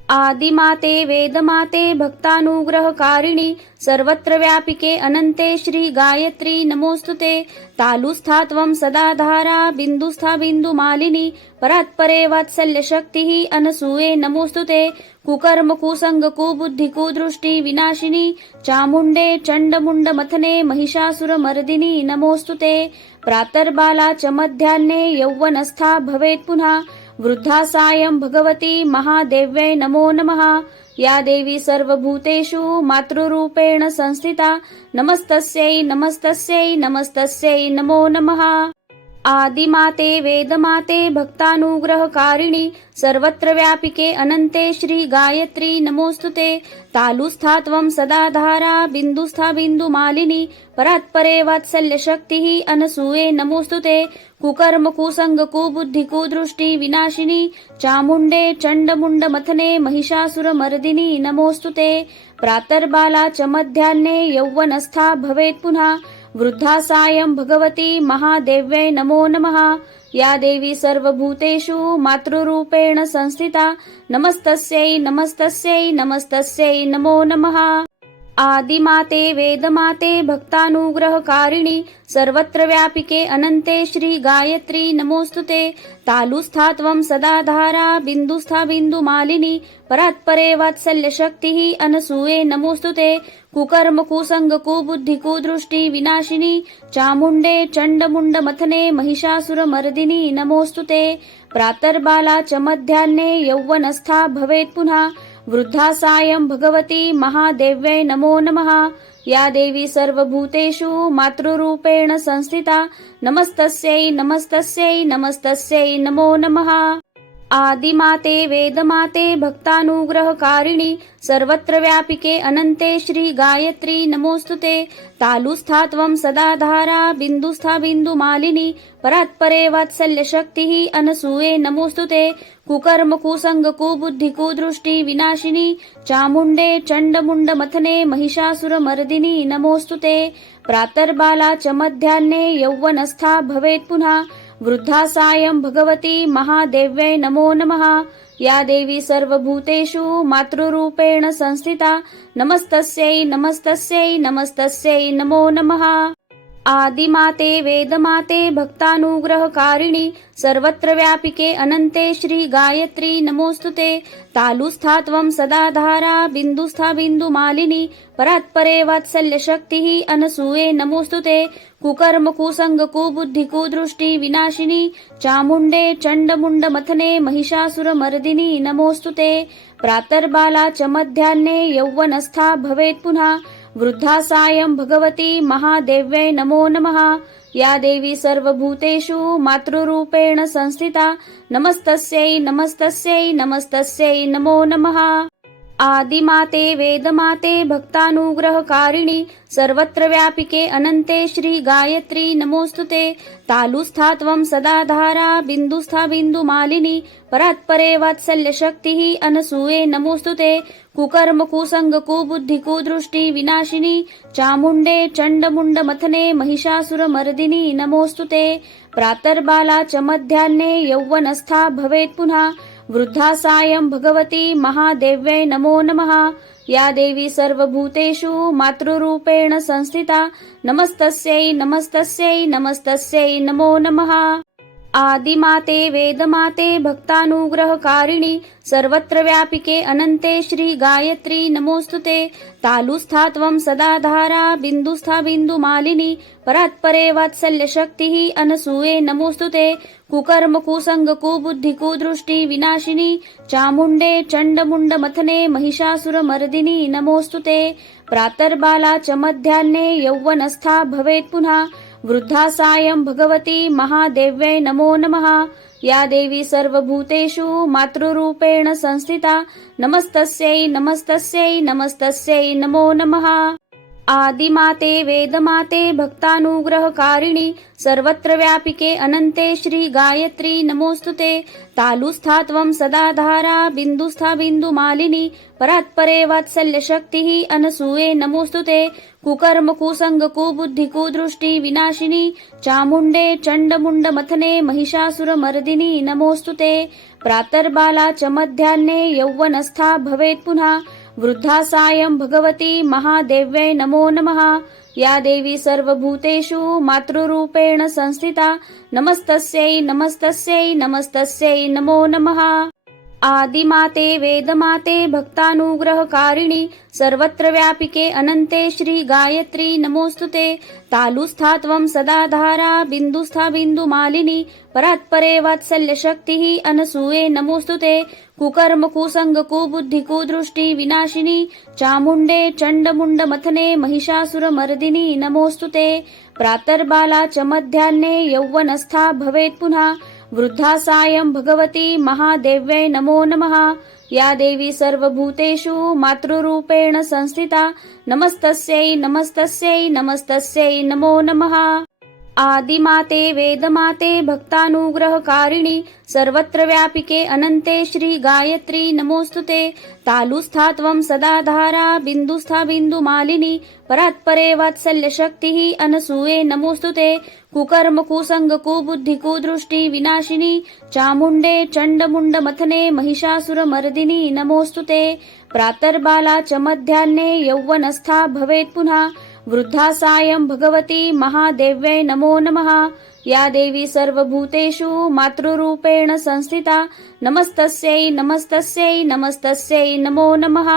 आदिमाते वेदमाते भक्तानुग्रहकारिणि सर्वत्र व्यापिके अनन्ते श्री गायत्री नमोस्तुते तालुस्था त्वं सदा धारा बिन्दुस्था बिन्दुमालिनी परात्परे वात्सल्यशक्तिः अनसूये नमोस्तुते कुकर्म कुसंग कुबुद्धि कुदृष्टि विनाशिनी चामुण्डे चण्डमुण्डमथने महिषासुरमर्दिनी नमोस्तुते प्रातर्बाला च मध्याह्ने यौवनस्था भवेत् पुनः वृद्धा सायं भगवती महादेव्यै नमो नमः। या देवी सर्वभूतेषु मातृरूपेण संस्थिता नमस्तस्यै नमस्तस्यै नमस्तस्यै नमो नमः। आदिमाते वेदमाते भक्तानुग्रहकारिणि सर्वत्र व्यापिके अनन्ते श्री गायत्री नमोस्तुते तालुस्था त्वं सदा धारा बिन्दुस्था बिन्दुमालिनी परात्परे वात्सल्यशक्तिः अनसूये नमोस्तुते कुकर्म कुसंग कुबुद्धि कुदृष्टि विनाशिनी चामुण्डे चण्डमुण्डमथने महिषासुरमर्दिनी नमोस्तुते प्रातर्बाला च मध्याह्ने यौवनस्था भवेत् पुनः वृद्धा सायं भगवती महादेव्यै नमो नमः। या देवी सर्वभूतेषु मातृरूपेण संस्थिता नमस्तस्यै नमस्तस्यै नमस्तस्यै नमो नमः। आदिमाते वेदमाते भक्तानुग्रहकारिणि सर्वत्र व्यापिके अनन्ते श्री गायत्री नमोस्तुते तालुस्था त्वं सदा धारा बिन्दुस्था बिन्दुमालिनी परात्परे वात्सल्यशक्तिः अनसूये नमोस्तुते कुकर्म कुसंग कुबुद्धि कुदृष्टि विनाशिनी चामुण्डे चण्डमुण्डमथने महिषासुरमर्दिनी नमोस्तुते प्रातर्बाला च मध्याह्ने यौवनस्था भवेत् पुनः वृद्धा सायं भगवती महादेव्यै नमो नमः। या देवी सर्वभूतेषु मातृरूपेण संस्थिता नमस्तस्यै नमस्तस्यै नमस्तस्यै नमो नमः। आदिमाते वेदमाते भक्तानुग्रहकारिणि सर्वत्र व्यापिके अनन्ते श्री गायत्री नमोस्तुते तालुस्था त्वं सदा धारा बिन्दुस्था बिन्दुमालिनी परात्परे वात्सल्यशक्तिः अनसूये नमोस्तुते कुकर्म कुसंग कुबुद्धि कुदृष्टि विनाशिनी चामुण्डे चण्डमुण्डमथने महिषासुरमर्दिनी नमोस्तुते प्रातर्बाला च मध्याह्ने यौवनस्था भवेत् पुनः वृद्धा सायं भगवती महादेव्यै नमो नमः। या देवी सर्वभूतेषु मातृरूपेण संस्थिता नमस्तस्यै नमस्तस्यै नमस्तस्यै नमो नमः। आदिमाते वेदमाते भक्तानुग्रहकारिणि सर्वत्र व्यापिके अनन्ते श्री गायत्री नमोस्तुते तालुस्था त्वं सदा धारा बिन्दुस्था बिन्दुमालिनी परात्परे वात्सल्यशक्तिः अनसूये नमोस्तुते कुकर्म कुसंग कुबुद्धि कुदृष्टि विनाशिनी चामुण्डे चण्डमुण्डमथने महिषासुरमर्दिनी नमोस्तुते प्रातर्बाला च मध्याह्ने यौवनस्था भवेत् पुनः वृद्धा सायं भगवती महादेव्यै नमो नमः। या देवी सर्वभूतेषु मातृरूपेण संस्थिता नमस्तस्यै नमस्तस्यै नमस्तस्यै नमो नमः। आदिमाते वेदमाते भक्तानुग्रहकारिणि सर्वत्र व्यापिके अनन्ते श्री गायत्री नमोस्तुते तालुस्था त्वं सदा धारा बिन्दुस्था बिन्दुमालिनी परात्परे वात्सल्यशक्तिः अनसूये नमोस्तुते कुकर्म कुसंग कुबुद्धि कुदृष्टि विनाशिनी चामुण्डे चण्डमुण्डमथने महिषासुरमर्दिनी नमोस्तुते प्रातर्बाला च मध्याह्ने यौवनस्था भवेत् पुनः वृद्धा सायं भगवती महादेव्यै नमो नमः। या देवी सर्वभूतेषु मातृरूपेण संस्थिता नमस्तस्यै नमस्तस्यै नमस्तस्यै नमो नमः। आदिमाते वेदमाते भक्तानुग्रहकारिणि सर्वत्र व्यापिके अनन्ते श्री गायत्री नमोस्तुते तालुस्था त्वं सदा धारा बिन्दुस्था बिन्दुमालिनी परात्परे वात्सल्यशक्तिः अनसूये नमोस्तुते कुकर्म कुसंग कुबुद्धि कुदृष्टि विनाशिनी चामुण्डे चण्डमुण्डमथने महिषासुरमर्दिनी नमोस्तुते प्रातर्बाला च मध्याह्ने यौवनस्था भवेत् पुनः वृद्धा सायं भगवती महादेव्यै नमो नमः। या देवी सर्वभूतेषु मातृरूपेण संस्थिता नमस्तस्यै नमस्तस्यै नमस्तस्यै नमो नमः। आदिमाते वेदमाते भक्तानुग्रहकारिणि सर्वत्र व्यापिके अनन्ते श्री गायत्री नमोस्तुते तालुस्था त्वं सदा धारा बिन्दुस्था बिन्दुमालिनी परात्परे वात्सल्यशक्तिः अनसूये नमोस्तुते कुकर्म कुसंग कुबुद्धि कुदृष्टि विनाशिनी चामुण्डे चण्डमुण्डमथने महिषासुरमर्दिनी नमोस्तुते प्रातर्बाला च मध्याह्ने यौवनस्था भवेत् पुनः वृद्धा सायं भगवती महादेव्यै नमो नमः। या देवी सर्वभूतेषु मातृरूपेण संस्थिता नमस्तस्यै नमस्तस्यै नमस्तस्यै नमो नमः। आदिमाते वेदमाते भक्तानुग्रहकारिणि सर्वत्र व्यापिके अनन्ते श्री गायत्री नमोस्तुते। तालुस्था त्वं सदा धारा बिन्दुस्था बिन्दुमालिनी परात्परे वात्सल्यशक्तिः अनसूये नमोस्तुते। कुकर्म कुसंग कुबुद्धि कुदृष्टि विनाशिनी चामुण्डे चण्डमुण्ड मथने महिषासुरमर्दिनी नमोस्तुते। प्रातर्बाला च मध्याह्ने यौवनस्था भवेत् पुनः वृद्धा सायं भगवती महादेव्यै नमो नमः। या देवी सर्वभूतेषु मातृरूपेण संस्थिता नमस्तस्यै नमस्तस्यै नमस्तस्यै नमो नमः। आदिमाते वेदमाते भक्तानुग्रहकारिणि सर्वत्र व्यापिके अनन्ते श्री गायत्री नमोस्तुते। तालुस्था त्वं सदा धारा बिन्दुस्था बिन्दुमालिनी परात्परे वात्सल्यशक्तिः अनसूये नमोस्तुते। कुकर्म कुसंग कुबुद्धि कुदृष्टि विनाशिनी चामुण्डे चण्डमुण्ड मथने महिषासुरमर्दिनी नमोस्तुते। प्रातर्बाला च मध्याह्ने यौवनस्था भवेत् पुनः वृद्धा सायं भगवती महादेव्यै नमो नमः। या देवी सर्वभूतेषु मातृरूपेण संस्थिता नमस्तस्यै नमस्तस्यै नमस्तस्यै नमो नमः।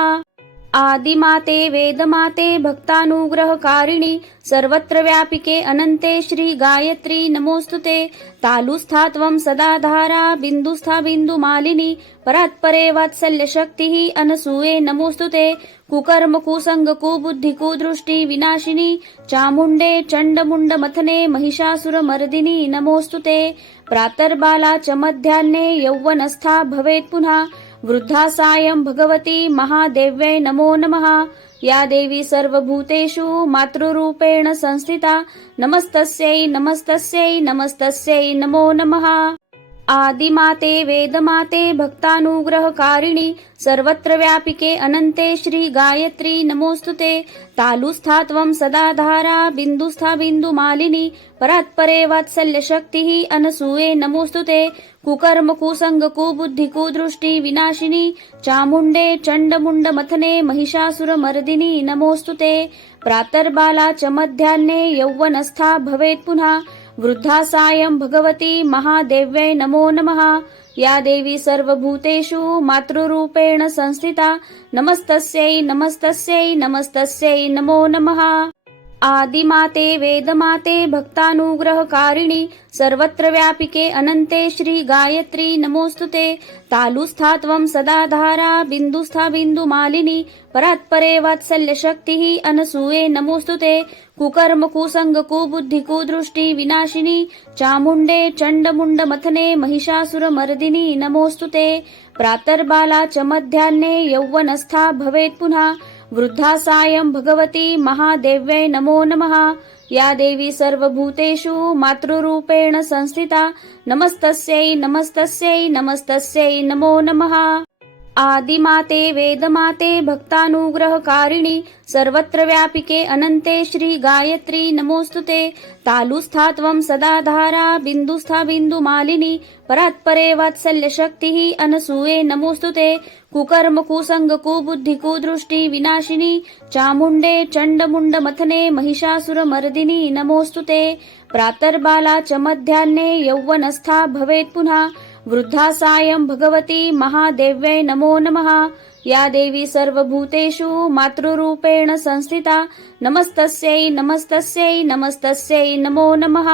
आदिमाते वेदमाते भक्तानुग्रहकारिणि सर्वत्र व्यापिके अनन्ते श्री गायत्री नमोस्तुते। तालुस्था त्वं सदा धारा बिन्दुस्था बिन्दुमालिनी परात्परे वात्सल्यशक्तिः अनसूये नमोस्तुते। कुकर्म कुसंग कुबुद्धि कुदृष्टि विनाशिनी चामुण्डे चण्डमुण्ड मथने महिषासुरमर्दिनी नमोस्तुते। प्रातर्बाला च मध्याह्ने यौवनस्था भवेत् पुनः वृद्धा सायं भगवती महादेव्यै नमो नमः। या देवी सर्वभूतेषु मातृरूपेण संस्थिता नमस्तस्यै नमस्तस्यै नमस्तस्यै नमो नमः। आदिमाते वेदमाते भक्तानुग्रहकारिणि सर्वत्र व्यापिके अनन्ते श्री गायत्री नमोस्तुते। तालुस्था त्वं सदा धारा बिन्दुस्था बिन्दुमालिनी परात्परे वात्सल्यशक्तिः अनसूये नमोस्तुते। कुकर्म कुसंग कुबुद्धि कुदृष्टि विनाशिनी चामुण्डे चण्डमुण्ड मथने महिषासुरमर्दिनी नमोस्तुते। प्रातर्बाला च मध्याह्ने यौवनस्था भवेत् पुनः वृद्धा सायं भगवती महादेव्यै नमो नमः। या देवी सर्वभूतेषु मातृरूपेण संस्थिता नमस्तस्यै नमस्तस्यै नमस्तस्यै नमो नमः। आदिमाते वेदमाते भक्तानुग्रहकारिणि सर्वत्र व्यापिके अनन्ते श्री गायत्री नमोस्तुते। तालुस्था त्वं सदा धारा बिन्दुस्था बिन्दुमालिनी परात्परे वात्सल्यशक्तिः अनसूये नमोस्तुते। कुकर्म कुसंग कुबुद्धि कुदृष्टि विनाशिनी चामुण्डे चण्डमुण्ड मथने महिषासुरमर्दिनी नमोस्तुते। प्रातर्बाला च मध्याह्ने यौवनस्था भवेत् पुनः वृद्धा सायं भगवती महादेव्यै नमो नमः। या देवी सर्वभूतेषु मातृरूपेण संस्थिता नमस्तस्यै नमस्तस्यै नमस्तस्यै नमो नमः। आदिमाते वेदमाते भक्तानुग्रहकारिणि सर्वत्र व्यापिके अनन्ते श्री गायत्री नमोस्तुते। तालुस्था त्वं सदा धारा बिन्दुस्था बिन्दुमालिनी परात्परे वात्सल्यशक्तिः अनसूये नमोस्तुते। कुकर्म कुसंग कुबुद्धि कुदृष्टि विनाशिनी चामुण्डे चण्डमुण्ड मथने महिषासुरमर्दिनी नमोस्तुते। प्रातर्बाला च मध्याह्ने यौवनस्था भवेत् पुनः वृद्धा सायं भगवती महादेव्यै नमो नमः। या देवी सर्वभूतेषु मातृरूपेण संस्थिता नमस्तस्यै नमस्तस्यै नमस्तस्यै नमो नमः।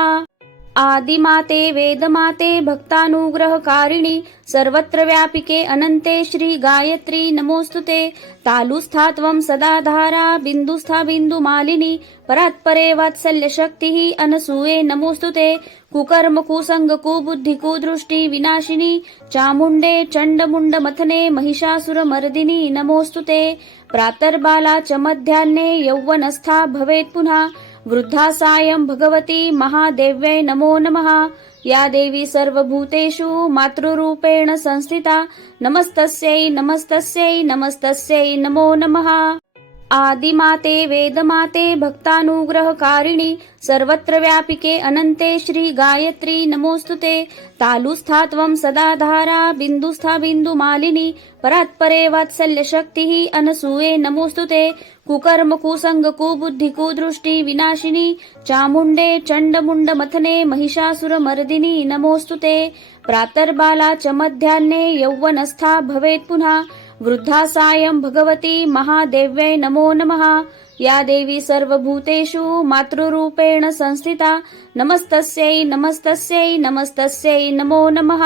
आदिमाते वेदमाते भक्तानुग्रहकारिणि सर्वत्र व्यापिके अनन्ते श्री गायत्री नमोस्तुते। तालुस्था त्वं सदा धारा बिन्दुस्था बिन्दुमालिनी परात्परे वात्सल्यशक्तिः अनसूये नमोस्तुते। कुकर्म कुसंग कुबुद्धि कुदृष्टि विनाशिनी चामुण्डे चण्डमुण्ड मथने महिषासुरमर्दिनी नमोस्तुते। प्रातर्बाला च मध्याह्ने यौवनस्था भवेत् पुनः वृद्धा सायं भगवती महादेव्यै नमो नमः। या देवी सर्वभूतेषु मातृरूपेण संस्थिता नमस्तस्यै नमस्तस्यै नमस्तस्यै नमो नमः। आदिमाते वेदमाते भक्तानुग्रहकारिणि सर्वत्र व्यापिके अनन्ते श्री गायत्री नमोस्तुते तालुस्था त्वं सदा धारा बिन्दुस्था बिन्दुमालिनी परात्परे वात्सल्यशक्तिः अनसूये नमोस्तुते कुकर्म कुसंग कुबुद्धि कुदृष्टि विनाशिनी चामुण्डे चण्डमुण्डमथने महिषासुरमर्दिनी नमोस्तुते प्रातर्बाला च मध्याह्ने यौवनस्था भवेत् पुनः वृद्धा सायं भगवती महादेव्यै नमो नमः। या देवी सर्वभूतेषु मातृरूपेण संस्थिता नमस्तस्यै नमस्तस्यै नमस्तस्यै नमो नमः।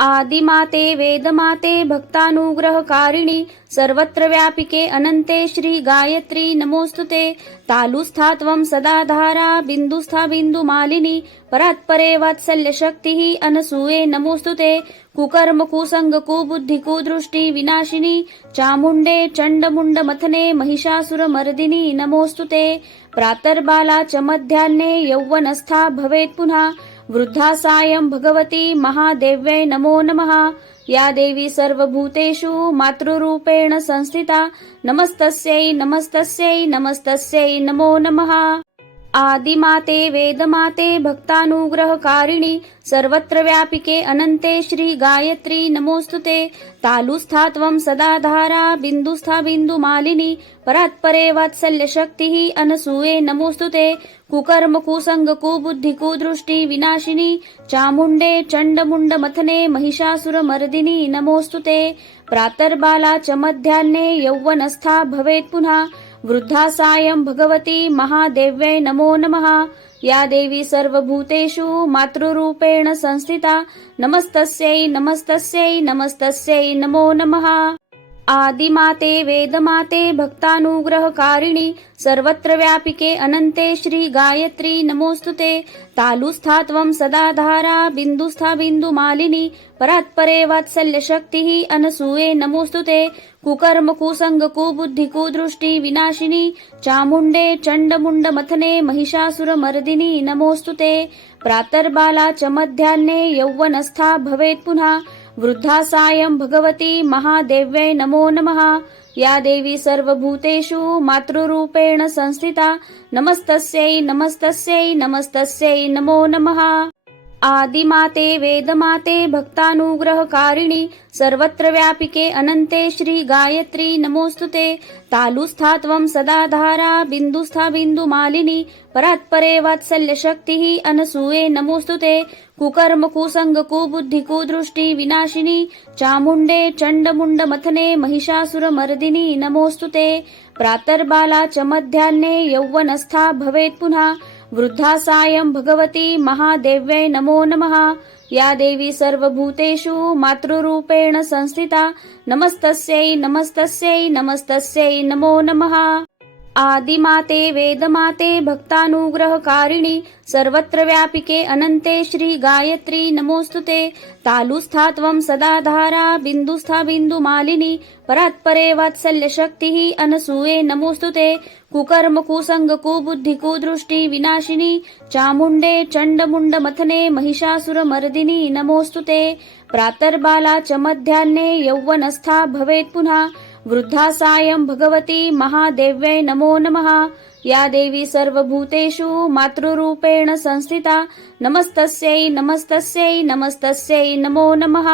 आदिमाते वेदमाते भक्तानुग्रहकारिणि सर्वत्र व्यापिके अनन्ते श्री गायत्री नमोस्तुते तालुस्था त्वं सदा धारा बिन्दुस्था बिन्दुमालिनी परात्परे वात्सल्यशक्तिः अनसूये नमोस्तुते कुकर्म कुसंग कुबुद्धि कुदृष्टि विनाशिनी चामुण्डे चण्डमुण्डमथने महिषासुरमर्दिनी नमोस्तुते प्रातर्बाला च मध्याह्ने यौवनस्था भवेत् पुनः वृद्धा सायं भगवती महादेव्यै नमो नमः। या देवी सर्वभूतेषु मातृरूपेण संस्थिता नमस्तस्यै नमस्तस्यै नमस्तस्यै नमो नमः। आदिमाते वेदमाते भक्तानुग्रहकारिणि सर्वत्र व्यापिके अनन्ते श्री गायत्री नमोस्तुते तालुस्था त्वं सदा धारा बिन्दुस्था बिन्दुमालिनी परात्परे वात्सल्यशक्तिः अनसूये नमोस्तुते कुकर्म कुसंग कुबुद्धि कुदृष्टि विनाशिनी चामुण्डे चण्डमुण्डमथने महिषासुरमर्दिनी नमोस्तुते प्रातर्बाला च मध्याह्ने यौवनस्था भवेत् पुनः वृद्धा सायं भगवती महादेव्यै नमो नमः। या देवी सर्वभूतेषु मातृरूपेण संस्थिता नमस्तस्यै नमस्तस्यै नमस्तस्यै नमो नमः। आदिमाते वेदमाते भक्तानुग्रहकारिणि सर्वत्र व्यापिके अनन्ते श्री गायत्री नमोस्तुते तालुस्था त्वं सदा धारा बिन्दुस्था बिन्दुमालिनी परात्परे वात्सल्यशक्तिः अनसूये नमोस्तुते कुकर्म कुसंग कुबुद्धि कुदृष्टि विनाशिनी चामुण्डे चण्डमुण्डमथने महिषासुरमर्दिनी नमोस्तुते प्रातर्बाला च मध्याह्ने यौवनस्था भवेत् पुनः वृद्धा सायं भगवती महादेव्यै नमो नमः। या देवी सर्वभूतेषु मातृरूपेण संस्थिता नमस्तस्यै नमस्तस्यै नमस्तस्यै नमो नमः। आदिमाते वेदमाते भक्तानुग्रहकारिणि सर्वत्र व्यापिके अनन्ते श्री गायत्री नमोस्तुते तालुस्था त्वं सदा धारा बिन्दुस्था बिन्दुमालिनी परात्परे वात्सल्यशक्तिः अनसूये नमोस्तुते कुकर्म कुसंग कुबुद्धि कुदृष्टि विनाशिनी चामुण्डे चण्डमुण्डमथने महिषासुरमर्दिनी नमोस्तुते प्रातर्बाला च मध्याह्ने यौवनस्था भवेत् पुनः वृद्धा सायं भगवती महादेव्यै नमो नमः। या देवी सर्वभूतेषु मातृरूपेण संस्थिता नमस्तस्यै नमस्तस्यै नमस्तस्यै नमो नमः। आदिमाते वेदमाते भक्तानुग्रहकारिणि सर्वत्र व्यापिके अनन्ते श्री गायत्री नमोस्तुते तालुस्था त्वं सदा धारा बिन्दुस्था बिन्दुमालिनी परात्परे वात्सल्यशक्तिः अनसूये नमोस्तुते कुकर्म कुसंग कुबुद्धि कुदृष्टि विनाशिनी चामुण्डे चण्डमुण्डमथने महिषासुरमर्दिनी नमोस्तुते प्रातर्बाला च मध्याह्ने यौवनस्था भवेत् पुनः वृद्धा सायं भगवती महादेव्यै नमो नमः। या देवी सर्वभूतेषु मातृरूपेण संस्थिता नमस्तस्यै नमस्तस्यै नमस्तस्यै नमो नमः।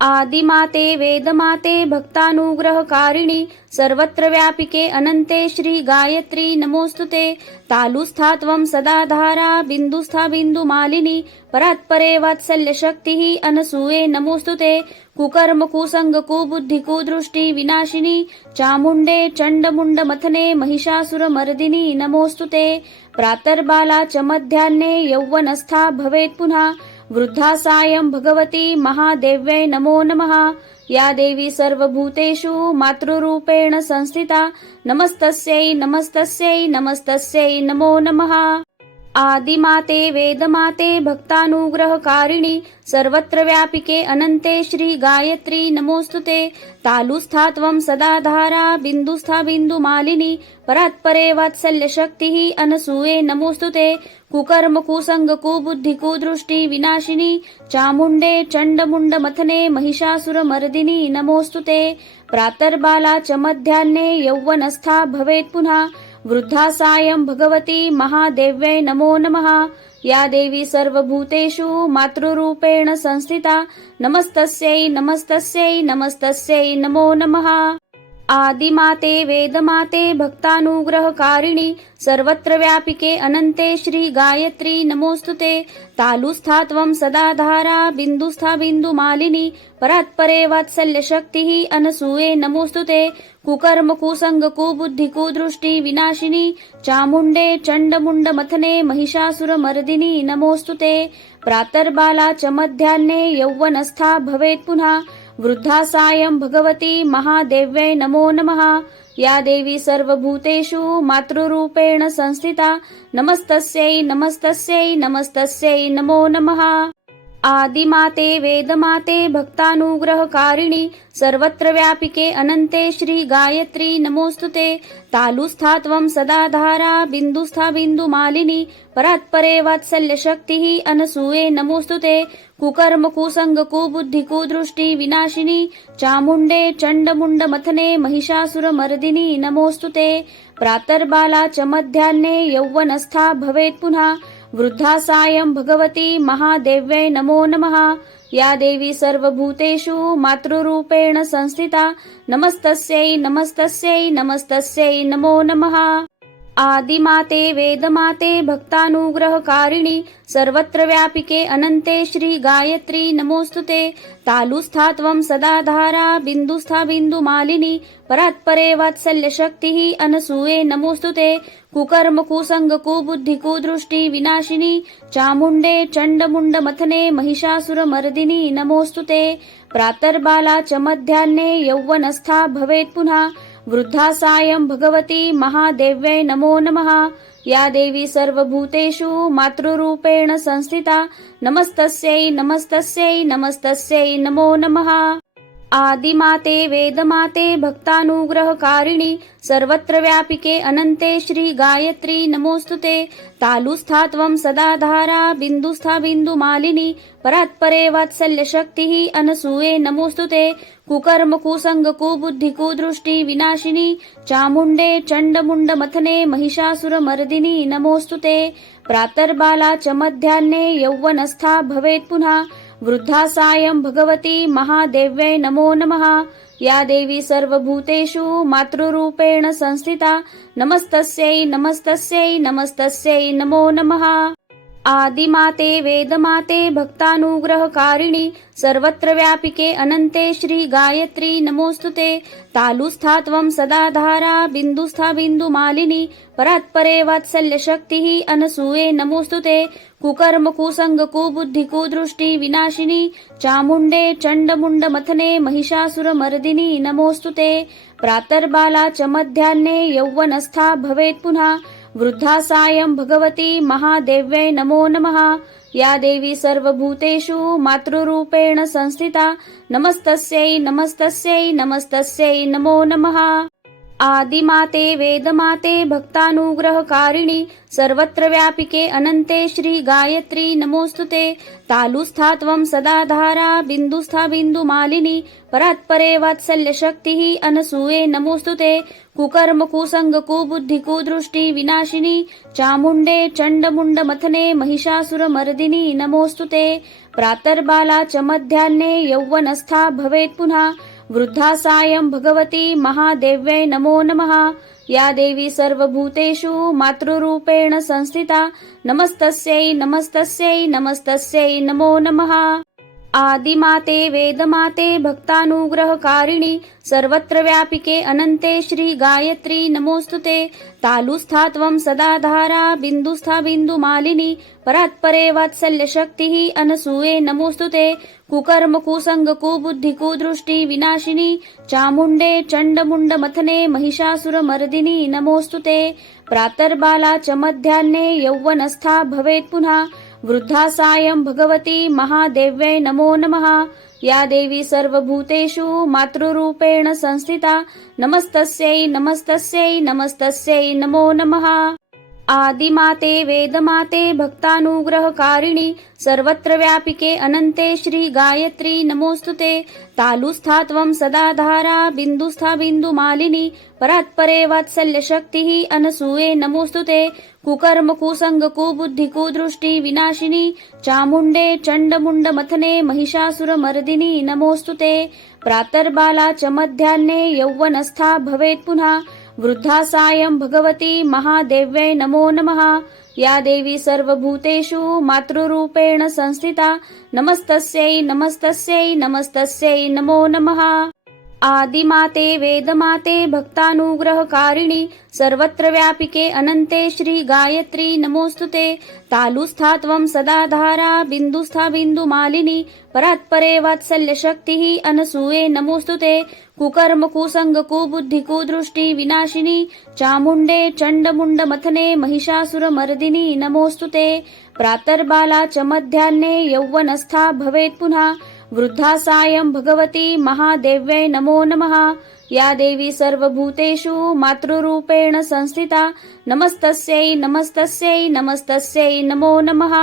आदिमाते वेदमाते भक्तानुग्रहकारिणि सर्वत्र व्यापिके अनन्ते श्री गायत्री नमोस्तुते तालुस्था त्वं सदा धारा बिन्दुस्था बिन्दुमालिनी परात्परे वात्सल्यशक्तिः अनसूये नमोस्तुते कुकर्म कुसंग कुबुद्धि कुदृष्टि विनाशिनी चामुण्डे चण्डमुण्डमथने महिषासुरमर्दिनी नमोस्तुते प्रातर्बाला च मध्याह्ने यौवनस्था भवेत् पुनः वृद्धा सायं भगवती महादेव्यै नमो नमः। या देवी सर्वभूतेषु मातृरूपेण संस्थिता नमस्तस्यै नमस्तस्यै नमस्तस्यै नमो नमः। आदिमाते वेदमाते भक्तानुग्रहकारिणि सर्वत्र व्यापिके अनन्ते श्री गायत्री नमोस्तुते तालुस्था त्वं सदा धारा बिन्दुस्था बिन्दुमालिनी परात्परे वात्सल्यशक्तिः अनसूये नमोस्तुते कुकर्म कुसंग कुबुद्धि कुदृष्टि विनाशिनी चामुण्डे चण्डमुण्डमथने महिषासुरमर्दिनी नमोस्तुते प्रातर्बाला च मध्याह्ने यौवनस्था भवेत् पुनः वृद्धा सायं भगवती महादेव्यै नमो नमः। या देवी सर्वभूतेषु मातृरूपेण संस्थिता नमस्तस्यै नमस्तस्यै नमस्तस्यै नमो नमः। आदिमाते वेदमाते भक्तानुग्रहकारिणि सर्वत्र व्यापिके अनन्ते श्री गायत्री नमोस्तुते। तालुस्था त्वं सदा धारा बिन्दुस्था बिन्दुमालिनी परात्परे वात्सल्यशक्तिः अनसूये नमोस्तुते। कुकर्म कुसंग कुबुद्धि कुदृष्टि विनाशिनी चामुण्डे चण्डमुण्ड मथने महिषासुरमर्दिनी नमोस्तुते। प्रातर्बाला च मध्याह्ने यौवनस्था भवेत् पुनः वृद्धा सायं भगवती महादेव्यै नमो नमः। या देवी सर्वभूतेषु मातृरूपेण संस्थिता नमस्तस्यै नमस्तस्यै नमस्तस्यै नमो नमः। आदिमाते वेदमाते भक्तानुग्रहकारिणि सर्वत्र व्यापिके अनन्ते श्री गायत्री नमोस्तुते। तालुस्था त्वं सदा धारा बिन्दुस्था बिन्दुमालिनी परात्परे वात्सल्यशक्तिः अनसूये नमोस्तुते। कुकर्म कुसंग कुबुद्धि कुदृष्टि विनाशिनी चामुण्डे चण्डमुण्ड मथने महिषासुरमर्दिनी नमोस्तुते। प्रातर्बाला च मध्याह्ने यौवनस्था भवेत् पुनः वृद्धा सायं भगवती महादेव्यै नमो नमः। या देवी सर्वभूतेषु मातृरूपेण संस्थिता नमस्तस्यै नमस्तस्यै नमस्तस्यै नमो नमः। आदिमाते वेदमाते भक्तानुग्रहकारिणि सर्वत्र व्यापिके अनन्ते श्री गायत्री नमोस्तुते। तालुस्था त्वं सदा धारा बिन्दुस्था बिन्दुमालिनी परात्परे वात्सल्यशक्तिः अनसूये नमोस्तुते। कुकर्म कुसंग कुबुद्धि कुदृष्टि विनाशिनी चामुण्डे चण्डमुण्ड मथने महिषासुरमर्दिनी नमोस्तुते। प्रातर्बाला च मध्याह्ने यौवनस्था भवेत् पुनः वृद्धा सायं भगवती महादेव्यै नमो नमः। या देवी सर्वभूतेषु मातृरूपेण संस्थिता नमस्तस्यै नमस्तस्यै नमस्तस्यै नमो नमः। आदिमाते वेदमाते भक्तानुग्रहकारिणि सर्वत्र व्यापिके अनन्ते श्री गायत्री नमोस्तुते। तालुस्था त्वं सदा धारा बिन्दुस्था बिन्दुमालिनी परात्परे वात्सल्यशक्तिः अनसूये नमोस्तुते। कुकर्म कुसंग कुबुद्धि कुदृष्टि विनाशिनी चामुण्डे चण्डमुण्ड मथने महिषासुरमर्दिनी नमोस्तुते। प्रातर्बाला च मध्याह्ने यौवनस्था भवेत् पुनः वृद्धा सायं भगवती महादेव्यै नमो नमः। या देवी सर्वभूतेषु मातृरूपेण संस्थिता नमस्तस्यै नमस्तस्यै नमस्तस्यै नमो नमः। आदिमाते वेदमाते भक्तानुग्रहकारिणि सर्वत्र व्यापिके अनन्ते श्री गायत्री नमोस्तुते। तालुस्था त्वं सदा धारा बिन्दुस्था बिन्दुमालिनी परात्परे वात्सल्यशक्तिः अनसूये नमोस्तुते। कुकर्म कुसंग कुबुद्धि कुदृष्टि विनाशिनी चामुण्डे चण्डमुण्ड मथने महिषासुरमर्दिनी नमोस्तुते। प्रातर्बाला च मध्याह्ने यौवनस्था भवेत् पुनः वृद्धा सायं भगवती महादेव्यै नमो नमः। या देवी सर्वभूतेषु मातृरूपेण संस्थिता नमस्तस्यै नमस्तस्यै नमस्तस्यै नमो नमः। आदिमाते वेदमाते भक्तानुग्रहकारिणि सर्वत्र व्यापिके अनन्ते श्री गायत्री नमोस्तुते। तालुस्था त्वं सदा धारा बिन्दुस्था बिन्दुमालिनी परात्परे वात्सल्यशक्तिः अनसूये नमोस्तुते। कुकर्म कुसंग कुबुद्धि कुदृष्टि विनाशिनी चामुण्डे चण्डमुण्ड मथने महिषासुरमर्दिनी नमोस्तुते। प्रातर्बाला च मध्याह्ने यौवनस्था भवेत् पुनः वृद्धा सायं भगवती महादेव्यै नमो नमः। या देवी सर्वभूतेषु मातृरूपेण संस्थिता नमस्तस्यै नमस्तस्यै नमस्तस्यै नमो नमः। आदिमाते वेदमाते भक्तानुग्रहकारिणि सर्वत्र व्यापिके अनन्ते श्री गायत्री नमोस्तुते। तालुस्था त्वं सदा धारा बिन्दुस्था बिन्दुमालिनी परात्परे वात्सल्यशक्तिः अनसूये नमोस्तुते। कुकर्म कुसंग कुबुद्धि कुदृष्टि विनाशिनी चामुण्डे चण्डमुण्ड मथने महिषासुरमर्दिनी नमोस्तुते। प्रातर्बाला च मध्याह्ने यौवनस्था भवेत् पुनः वृद्धा सायं भगवती महादेव्यै नमो नमः। या देवी सर्वभूतेषु मातृरूपेण संस्थिता नमस्तस्यै नमस्तस्यै नमस्तस्यै नमो नमः। आदिमाते वेदमाते भक्तानुग्रहकारिणि सर्वत्र व्यापिके अनन्ते श्री गायत्री नमोस्तुते तालुस्था त्वं सदा धारा बिन्दुस्था बिन्दुमालिनी परात्परे वात्सल्यशक्तिः अनसूये नमोस्तुते कुकर्म कुसंग कुबुद्धि कुदृष्टि विनाशिनी चामुण्डे चण्डमुण्डमथने महिषासुरमर्दिनी नमोस्तुते प्रातर्बाला च मध्याह्ने यौवनस्था भवेत् पुनः वृद्धा सायं भगवती महादेव्यै नमो नमः। या देवी सर्वभूतेषु मातृरूपेण संस्थिता नमस्तस्यै नमस्तस्यै नमस्तस्यै नमो नमः। आदिमाते वेदमाते भक्तानुग्रहकारिणि सर्वत्र व्यापिके अनन्ते श्री गायत्री नमोस्तुते तालुस्था त्वं सदा धारा बिन्दुस्था बिन्दुमालिनी परात्परे वात्सल्यशक्तिः अनसूये नमोस्तुते कुकर्म कुसंग कुबुद्धि कुदृष्टि विनाशिनी चामुण्डे चण्डमुण्डमथने महिषासुरमर्दिनी नमोस्तुते प्रातर्बाला च मध्याह्ने यौवनस्था भवेत् पुनः वृद्धा सायं भगवती महादेव्यै नमो नमः। या देवी सर्वभूतेषु मातृरूपेण संस्थिता नमस्तस्यै नमस्तस्यै नमस्तस्यै नमो नमः।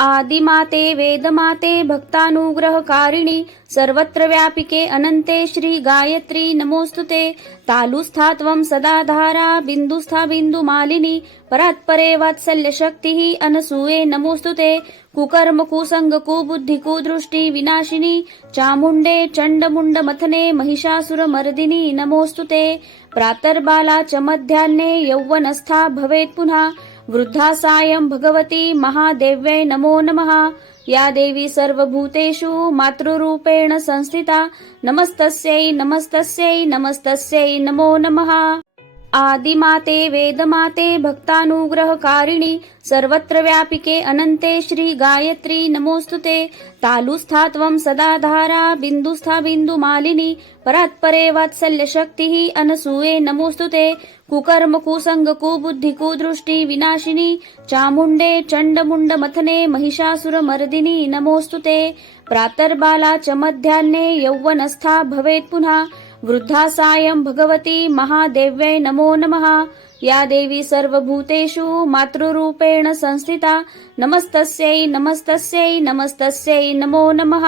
आदिमाते वेदमाते भक्तानुग्रहकारिणि सर्वत्र व्यापिके अनन्ते श्री गायत्री नमोस्तुते तालुस्था त्वं सदा धारा बिन्दुस्था बिन्दुमालिनी परात्परे वात्सल्यशक्तिः अनसूये नमोस्तुते कुकर्म कुसंग कुबुद्धि कुदृष्टि विनाशिनी चामुण्डे चण्डमुण्डमथने महिषासुरमर्दिनी नमोस्तुते प्रातर्बाला च मध्याह्ने यौवनस्था भवेत् पुनः वृद्धा सायं भगवती महादेव्यै नमो नमः। या देवी सर्वभूतेषु मातृरूपेण संस्थिता नमस्तस्यै नमस्तस्यै नमस्तस्यै नमो नमः। आदिमाते वेदमाते भक्तानुग्रहकारिणि सर्वत्र व्यापिके अनन्ते श्री गायत्री नमोस्तुते तालुस्था त्वं सदा धारा बिन्दुस्था बिन्दुमालिनी परात्परे वात्सल्यशक्तिः अनसूये नमोस्तुते कुकर्म कुसंग कुबुद्धि कुदृष्टि विनाशिनी चामुण्डे चण्डमुण्डमथने महिषासुरमर्दिनी नमोस्तुते प्रातर्बाला च मध्याह्ने यौवनस्था भवेत् पुनः वृद्धा सायं भगवती महादेव्यै नमो नमः। या देवी सर्वभूतेषु मातृरूपेण संस्थिता नमस्तस्यै नमस्तस्यै नमस्तस्यै नमो नमः।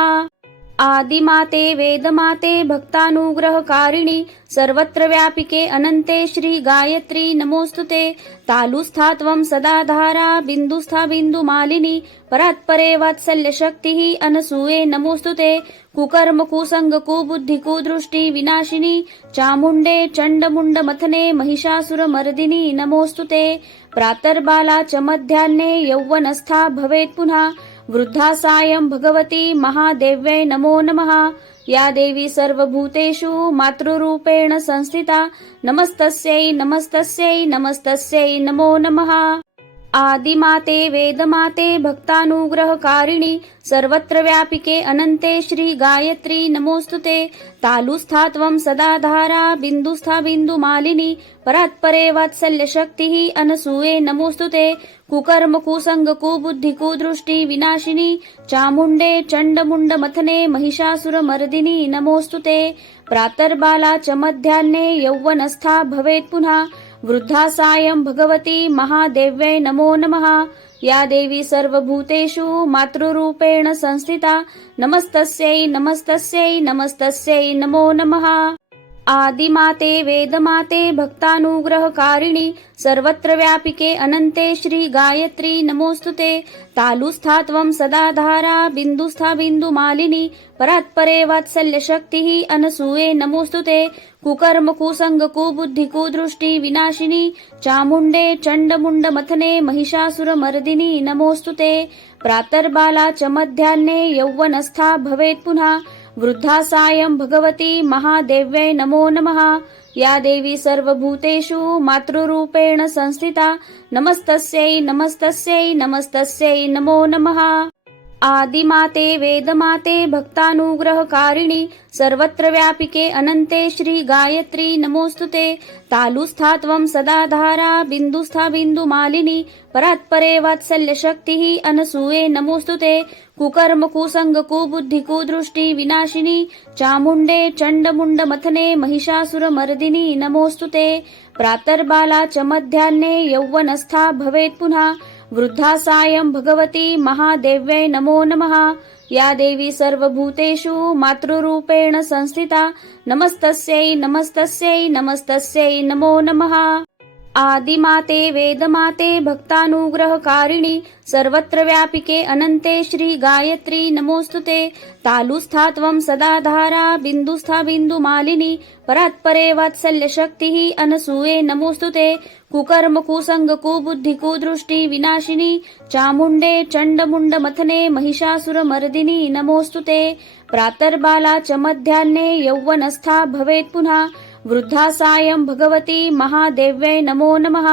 आदिमाते वेदमाते भक्तानुग्रहकारिणि सर्वत्र व्यापिके अनन्ते श्री गायत्री नमोस्तुते तालुस्था त्वं सदा धारा बिन्दुस्था बिन्दुमालिनी परात्परे वात्सल्यशक्तिः अनसूये नमोस्तुते कुकर्म कुसंग कुबुद्धि कुदृष्टि विनाशिनी चामुण्डे चण्डमुण्डमथने महिषासुरमर्दिनी नमोस्तुते प्रातर्बाला च मध्याह्ने यौवनस्था भवेत् पुनः वृद्धा सायं भगवती महादेव्यै नमो नमः। या देवी सर्वभूतेषु मातृरूपेण संस्थिता नमस्तस्यै नमस्तस्यै नमस्तस्यै नमो नमः। आदिमाते वेदमाते भक्तानुग्रहकारिणि सर्वत्र व्यापिके अनन्ते श्री गायत्री नमोस्तुते तालुस्था त्वं सदा धारा बिन्दुस्था बिन्दुमालिनी परात्परे वात्सल्यशक्तिः अनसूये नमोस्तुते कुकर्म कुसंग कुबुद्धि कुदृष्टि विनाशिनी चामुण्डे चण्डमुण्डमथने महिषासुरमर्दिनी नमोस्तुते प्रातर्बाला च मध्याह्ने यौवनस्था भवेत् पुनः वृद्धा सायं भगवती महादेव्यै नमो नमः। या देवी सर्वभूतेषु मातृरूपेण संस्थिता नमस्तस्यै नमस्तस्यै नमस्तस्यै नमो नमः। आदिमाते वेदमाते भक्तानुग्रहकारिणि सर्वत्र व्यापिके अनन्ते श्री गायत्री नमोस्तुते तालुस्था त्वं सदा धारा बिन्दुस्था बिन्दुमालिनी परात्परे वात्सल्यशक्तिः अनसूये नमोस्तुते कुकर्म कुसंग कुबुद्धि कुदृष्टि विनाशिनी चामुण्डे चण्डमुण्डमथने महिषासुरमर्दिनी नमोस्तुते प्रातर्बाला च मध्याह्ने यौवनस्था भवेत् पुनः वृद्धा सायं भगवती महादेव्यै नमो नमः। या देवी सर्वभूतेषु मातृरूपेण संस्थिता नमस्तस्यै नमस्तस्यै नमस्तस्यै नमो नमः। आदिमाते वेदमाते भक्तानुग्रहकारिणि सर्वत्र व्यापिके अनन्ते श्री गायत्री नमोस्तुते तालुस्था त्वं सदा धारा बिन्दुस्था बिन्दुमालिनी परात्परे वात्सल्यशक्तिः अनसूये नमोस्तुते कुकर्म कुसंग कुबुद्धि कुदृष्टि विनाशिनी चामुण्डे चण्डमुण्डमथने महिषासुरमर्दिनी नमोस्तुते प्रातर्बाला च मध्याह्ने यौवनस्था भवेत् पुनः वृद्धा सायं भगवती महादेव्यै नमो नमः। या देवी सर्वभूतेषु मातृरूपेण संस्थिता नमस्तस्यै नमस्तस्यै नमस्तस्यै नमो नमः। आदिमाते वेदमाते भक्तानुग्रहकारिणि सर्वत्र व्यापिके अनन्ते श्री गायत्री नमोस्तुते तालुस्था त्वं सदा धारा बिन्दुस्था बिन्दुमालिनी परात्परे वात्सल्यशक्तिः अनसूये नमोस्तुते कुकर्म कुसंग कुबुद्धि कुदृष्टि विनाशिनी चामुण्डे चण्डमुण्डमथने महिषासुरमर्दिनी नमोस्तुते प्रातर्बाला च मध्याह्ने यौवनस्था भवेत् पुनः वृद्धा सायं भगवती महादेव्यै नमो नमः।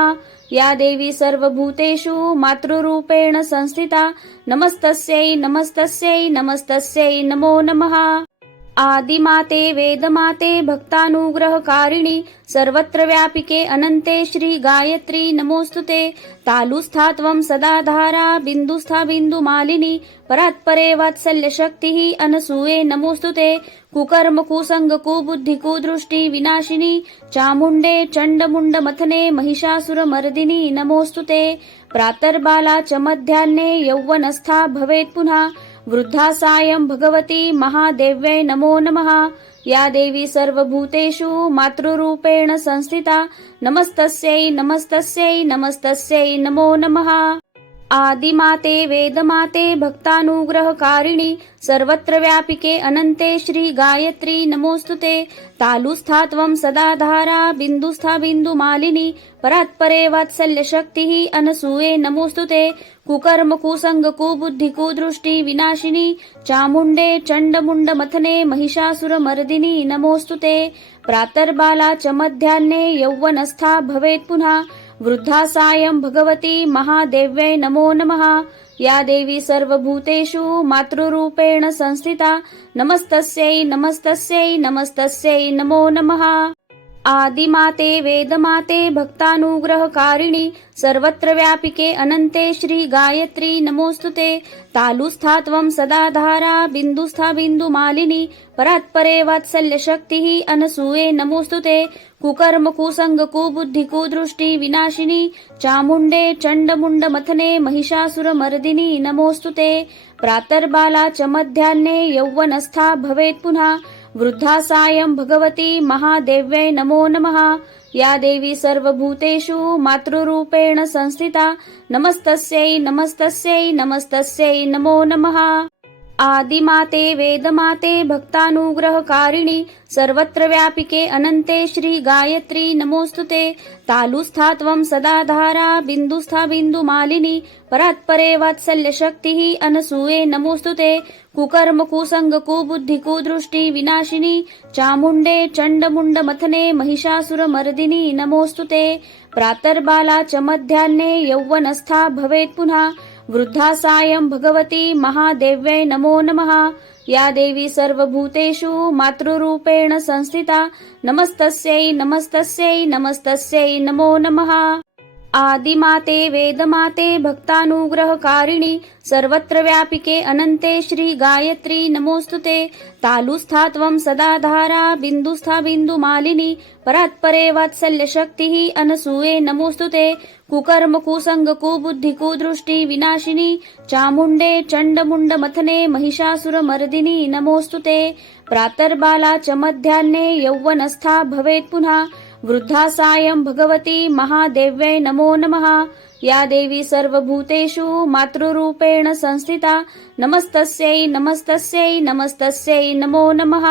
या देवी सर्वभूतेषु मातृरूपेण संस्थिता नमस्तस्यै नमस्तस्यै नमस्तस्यै नमो नमः। आदिमाते वेदमाते भक्तानुग्रहकारिणि सर्वत्र व्यापिके अनन्ते श्री गायत्री नमोस्तुते तालुस्था त्वं सदा धारा बिन्दुस्था बिन्दुमालिनी परात्परे वात्सल्यशक्तिः अनसूये नमोस्तुते कुकर्म कुसंग कुबुद्धि कुदृष्टि विनाशिनी चामुण्डे चण्डमुण्डमथने महिषासुरमर्दिनी नमोस्तुते प्रातर्बाला च मध्याह्ने यौवनस्था भवेत् पुनः वृद्धा सायं भगवती महादेव्यै नमो नमः। या देवी सर्वभूतेषु मातृरूपेण संस्थिता नमस्तस्यै नमस्तस्यै नमस्तस्यै नमो नमः। आदिमाते वेदमाते भक्तानुग्रहकारिणि सर्वत्र व्यापिके अनन्ते श्री गायत्री नमोस्तुते तालुस्था त्वं सदा धारा बिन्दुस्था बिन्दुमालिनी परात्परे वात्सल्यशक्तिः अनसूये नमोस्तुते कुकर्म कुसंग कुबुद्धि कुदृष्टि विनाशिनी चामुण्डे चण्डमुण्डमथने महिषासुरमर्दिनी नमोस्तुते प्रातर्बाला च मध्याह्ने यौवनस्था भवेत् पुनः वृद्धा सायं भगवती महादेव्यै नमो नमः। या देवी सर्वभूतेषु मातृरूपेण संस्थिता नमस्तस्यै नमस्तस्यै नमस्तस्यै नमो नमः। आदिमाते वेदमाते भक्तानुग्रहकारिणि सर्वत्र व्यापिके अनन्ते श्री गायत्री नमोस्तुते तालुस्था त्वं सदा धारा बिन्दुस्था बिन्दुमालिनी परात्परे वात्सल्यशक्तिः अनसूये नमोस्तुते कुकर्म कुसंग कुबुद्धि कुदृष्टि विनाशिनी चामुण्डे चण्डमुण्डमथने महिषासुरमर्दिनी नमोस्तुते प्रातर्बाला च मध्याह्ने यौवनस्था भवेत् पुनः वृद्धा सायं भगवती महादेव्यै नमो नमः। या देवी सर्वभूतेषु मातृरूपेण संस्थिता नमस्तस्यै नमस्तस्यै नमस्तस्यै नमो नमः। आदिमाते वेदमाते भक्तानुग्रहकारिणि सर्वत्र व्यापिके अनन्ते श्री गायत्री नमोस्तुते तालुस्था त्वं सदा धारा बिन्दुस्था बिन्दुमालिनी परात्परे वात्सल्यशक्तिः अनसूये नमोस्तुते कुकर्म कुसंग कुबुद्धि कुदृष्टि विनाशिनी चामुण्डे चण्डमुण्डमथने महिषासुरमर्दिनी नमोस्तुते प्रातर्बाला च मध्याह्ने यौवनस्था भवेत् पुनः वृद्धा सायं भगवती महादेव्यै नमो नमः। या देवी सर्वभूतेषु मातृरूपेण संस्थिता नमस्तस्यै नमस्तस्यै नमस्तस्यै नमो नमः। आदिमाते वेदमाते भक्तानुग्रहकारिणि सर्वत्र व्यापिके अनन्ते श्री गायत्री नमोस्तुते तालुस्था त्वं सदा धारा बिन्दुस्था बिन्दुमालिनी परात्परे वात्सल्यशक्तिः अनसूये नमोस्तुते कुकर्म कुसंग कुबुद्धि कुदृष्टि विनाशिनी चामुण्डे चण्डमुण्डमथने महिषासुरमर्दिनी नमोस्तुते प्रातर्बाला च मध्याह्ने यौवनस्था भवेत् पुनः वृद्धा सायं भगवती महादेव्यै नमो नमः। या देवी सर्वभूतेषु मातृरूपेण संस्थिता नमस्तस्यै नमस्तस्यै नमस्तस्यै नमो नमः।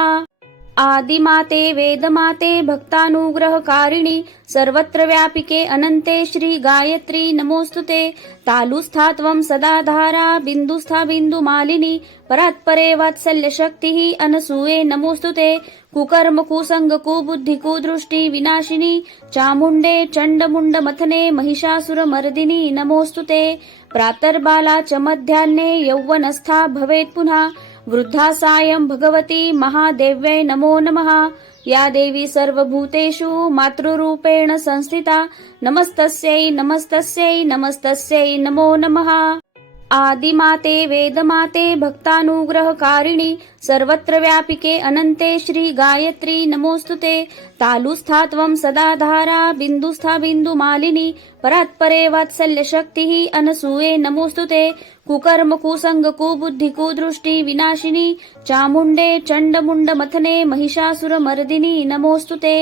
आदिमाते वेदमाते भक्तानुग्रहकारिणि सर्वत्र व्यापिके अनन्ते श्री गायत्री नमोस्तुते तालुस्था त्वं सदा धारा बिन्दुस्था बिन्दुमालिनी परात्परे वात्सल्यशक्तिः अनसूये नमोस्तुते कुकर्म कुसंग कुबुद्धि कुदृष्टि विनाशिनी चामुण्डे चण्डमुण्डमथने महिषासुरमर्दिनी नमोस्तुते प्रातर्बाला च मध्याह्ने यौवनस्था भवेत् पुनः वृद्धा सायं भगवती महादेव्यै नमो नमः। या देवी सर्वभूतेषु मातृरूपेण संस्थिता नमस्तस्यै नमस्तस्यै नमस्तस्यै नमो नमः। आदिमाते वेदमाते भक्तानुग्रहकारिणि सर्वत्र व्यापिके अनन्ते श्री गायत्री नमोस्तुते तालुस्था त्वं सदा धारा बिन्दुस्था बिन्दुमालिनी परात्परे वात्सल्यशक्तिः अनसूये नमोस्तुते कुकर्म कुसंग कुबुद्धि कुदृष्टि विनाशिनी चामुण्डे चण्डमुण्डमथने महिषासुरमर्दिनी नमोस्तुते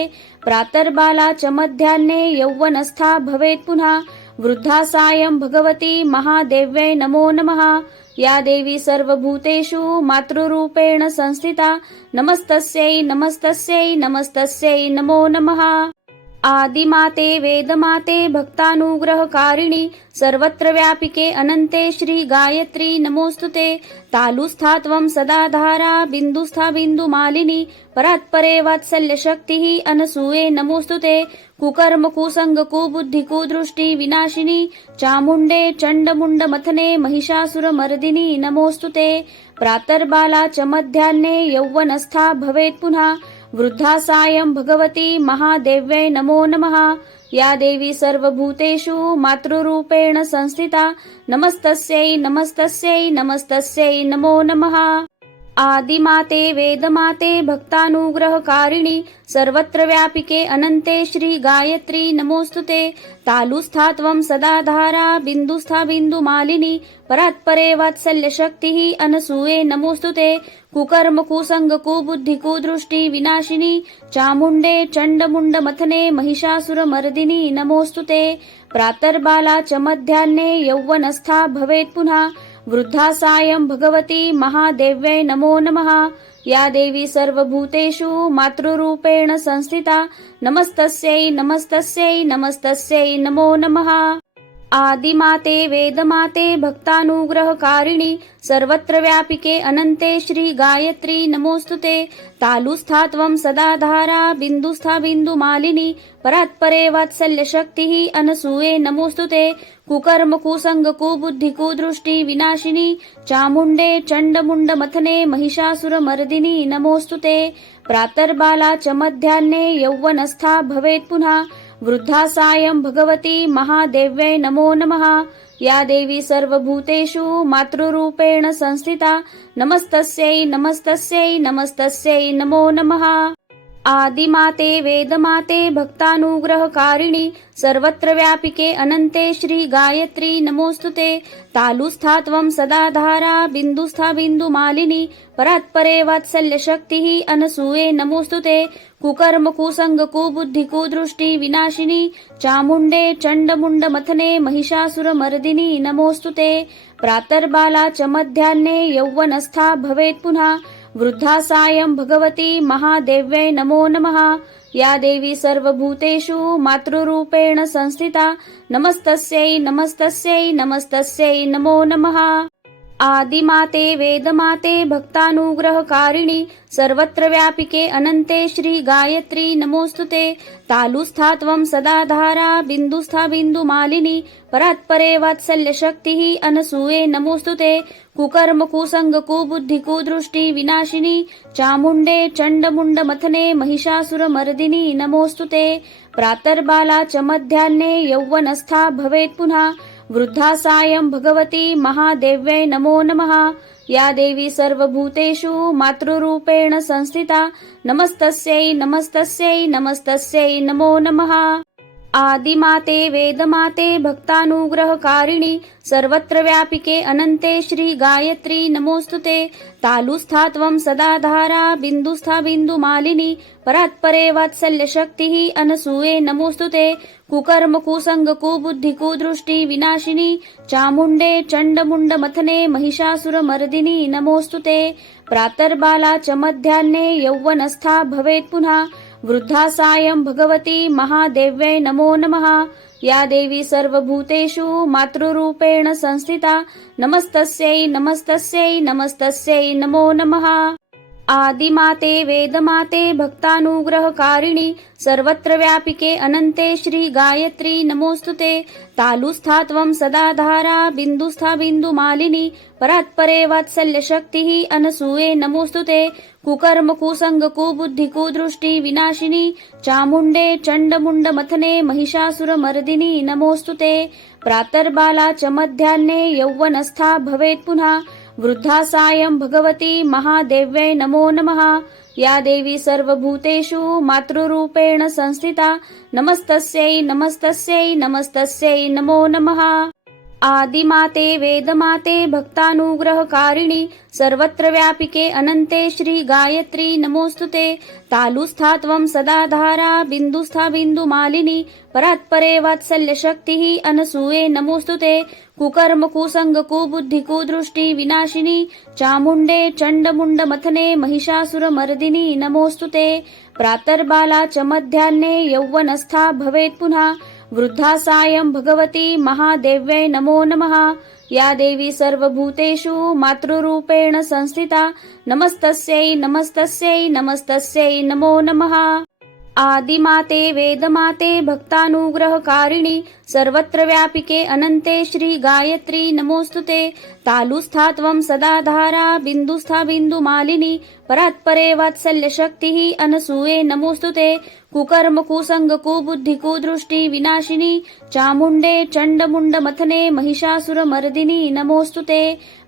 प्रातर्बाला च मध्याह्ने यौवनस्था भवेत् पुनः वृद्धा सायं भगवती महादेव्यै नमो नमः। या देवी सर्वभूतेषु मातृरूपेण संस्थिता नमस्तस्यै नमस्तस्यै नमस्तस्यै नमो नमः। आदिमाते वेदमाते भक्तानुग्रहकारिणि सर्वत्र व्यापिके अनन्ते श्री गायत्री नमोस्तुते तालुस्था त्वं सदा धारा बिन्दुस्था बिन्दुमालिनी परात्परे वात्सल्यशक्तिः अनसूये नमोस्तुते कुकर्म कुसंग कुबुद्धि कुदृष्टि विनाशिनी चामुण्डे चण्डमुण्डमथने महिषासुरमर्दिनी नमोस्तुते प्रातर्बाला च मध्याह्ने यौवनस्था भवेत् पुनः वृद्धा सायं भगवती महादेव्यै नमो नमः। या देवी सर्वभूतेषु मातृरूपेण संस्थिता नमस्तस्यै नमस्तस्यै नमस्तस्यै नमो नमः। आदिमाते वेदमाते भक्तानुग्रहकारिणि सर्वत्र व्यापिके अनन्ते श्री गायत्री नमोस्तुते तालुस्था त्वं सदा धारा बिन्दुस्था बिन्दुमालिनी परात्परे वात्सल्यशक्तिः अनसूये नमोस्तुते कुकर्म कुसंग कुबुद्धि कुदृष्टि विनाशिनी चामुण्डे चण्डमुण्डमथने महिषासुरमर्दिनी नमोस्तुते प्रातर्बाला च मध्याह्ने यौवनस्था भवेत् पुनः वृद्धा सायं भगवती महादेव्यै नमो नमः। या देवी सर्वभूतेषु मातृरूपेण संस्थिता नमस्तस्यै नमस्तस्यै नमस्तस्यै नमो नमः। आदिमाते वेदमाते भक्तानुग्रहकारिणि सर्वत्र व्यापिके अनन्ते श्री गायत्री नमोस्तुते तालुस्था त्वं सदा धारा बिन्दुस्था बिन्दुमालिनी परात्परे वात्सल्यशक्तिः अनसूये नमोस्तुते कुकर्म कुसंग कुबुद्धि कुदृष्टि विनाशिनी चामुण्डे चण्डमुण्डमथने महिषासुरमर्दिनी नमोस्तुते प्रातर्बाला च मध्याह्ने यौवनस्था भवेत् पुनः वृद्धा सायं भगवती महादेव्यै नमो नमः। या देवी सर्वभूतेषु मातृरूपेण संस्थिता नमस्तस्यै नमस्तस्यै नमस्तस्यै नमो नमः। आदिमाते वेदमाते भक्तानुग्रहकारिणि सर्वत्र व्यापिके अनन्ते श्री गायत्री नमोस्तुते तालुस्था त्वं सदा धारा बिन्दुस्था बिन्दुमालिनी परात्परे वात्सल्यशक्तिः अनसूये नमोस्तुते कुकर्म कुसंग कुबुद्धि कुदृष्टि विनाशिनी चामुण्डे चण्डमुण्डमथने महिषासुरमर्दिनी नमोस्तुते प्रातर्बाला च मध्याह्ने यौवनस्था भवेत् पुनः वृद्धा सायं भगवती महादेव्यै नमो नमः। या देवी सर्वभूतेषु मातृरूपेण संस्थिता नमस्तस्यै नमस्तस्यै नमस्तस्यै नमो नमः। आदिमाते वेदमाते भक्तानुग्रहकारिणि सर्वत्र व्यापिके अनन्ते श्री गायत्री नमोस्तुते तालुस्था त्वं सदा धारा बिन्दुस्था बिन्दुमालिनी परात्परे वात्सल्यशक्तिः अनसूये नमोस्तुते कुकर्म कुसंग कुबुद्धि कुदृष्टि विनाशिनी चामुण्डे चण्डमुण्डमथने महिषासुरमर्दिनी नमोस्तुते प्रातर्बाला च मध्याह्ने यौवनस्था भवेत् पुनः वृद्धा सायं भगवती महादेव्यै नमो नमः। या देवी सर्वभूतेषु मातृरूपेण संस्थिता नमस्तस्यै नमस्तस्यै नमस्तस्यै नमो नमः। आदिमाते वेदमाते भक्तानुग्रहकारिणि सर्वत्र व्यापिके अनन्ते श्री गायत्री नमोस्तुते तालुस्था त्वं सदा धारा बिन्दुस्था बिन्दुमालिनी परात्परे वात्सल्यशक्तिः अनसूये नमोस्तुते कुकर्म कुसंग कुबुद्धि कुदृष्टि विनाशिनी चामुण्डे चण्डमुण्डमथने महिषासुरमर्दिनी नमोस्तुते प्रातर्बाला च मध्याह्ने यौवनस्था भवेत् पुनः वृद्धा सायं भगवती महादेव्यै नमो नमः। या देवी सर्वभूतेषु मातृरूपेण संस्थिता नमस्तस्यै नमस्तस्यै नमस्तस्यै नमो नमः। आदिमाते वेदमाते भक्तानुग्रहकारिणि सर्वत्र व्यापिके अनन्ते श्री गायत्री नमोस्तुते। तालुस्था त्वं सदा धारा बिन्दुस्था बिन्दुमालिनी परात्परे वात्सल्यशक्तिः अनसूये नमोस्तुते। कुकर्म कुसंग कुबुद्धि कुदृष्टि विनाशिनी चामुण्डे चण्डमुण्डमथने महिषासुरमर्दिनी नमोस्तुते। प्रातर्बाला च मध्याह्ने यौवनस्था भवेत् पुनः वृद्धा सायं भगवती महादेव्यै नमो नमः। या देवी सर्वभूतेषु मातृरूपेण संस्थिता नमस्तस्यै नमस्तस्यै नमस्तस्यै नमो नमः। आदिमाते वेदमाते भक्तानुग्रहकारिणि सर्वत्र व्यापिके अनन्ते श्री गायत्री नमोस्तुते। तालुस्था त्वं सदा धारा बिन्दुस्था बिन्दुमालिनी परात्परे वात्सल्यशक्तिः अनसूये नमोस्तुते। कुकर्म कुसंग कुबुद्धि कुदृष्टि विनाशिनी चामुण्डे चण्डमुण्डमथने महिषासुरमर्दिनी नमोस्तुते। प्रातर्बाला च मध्याह्ने यौवनस्था भवेत् पुनः वृद्धा सायं भगवती महादेव्यै नमो नमः। या देवी सर्वभूतेषु मातृरूपेण संस्थिता नमस्तस्यै नमस्तस्यै नमस्तस्यै नमो नमः। आदिमाते वेदमाते भक्तानुग्रहकारिणि सर्वत्र व्यापिके अनन्ते श्री गायत्री नमोस्तुते। तालुस्था त्वं सदा धारा बिन्दुस्था बिन्दुमालिनी परात्परे वात्सल्यशक्तिः अनसूये नमोस्तुते। कुकर्म कुसंग कुबुद्धि कुदृष्टि विनाशिनी चामुण्डे चण्डमुण्डमथने महिषासुरमर्दिनी नमोस्तुते।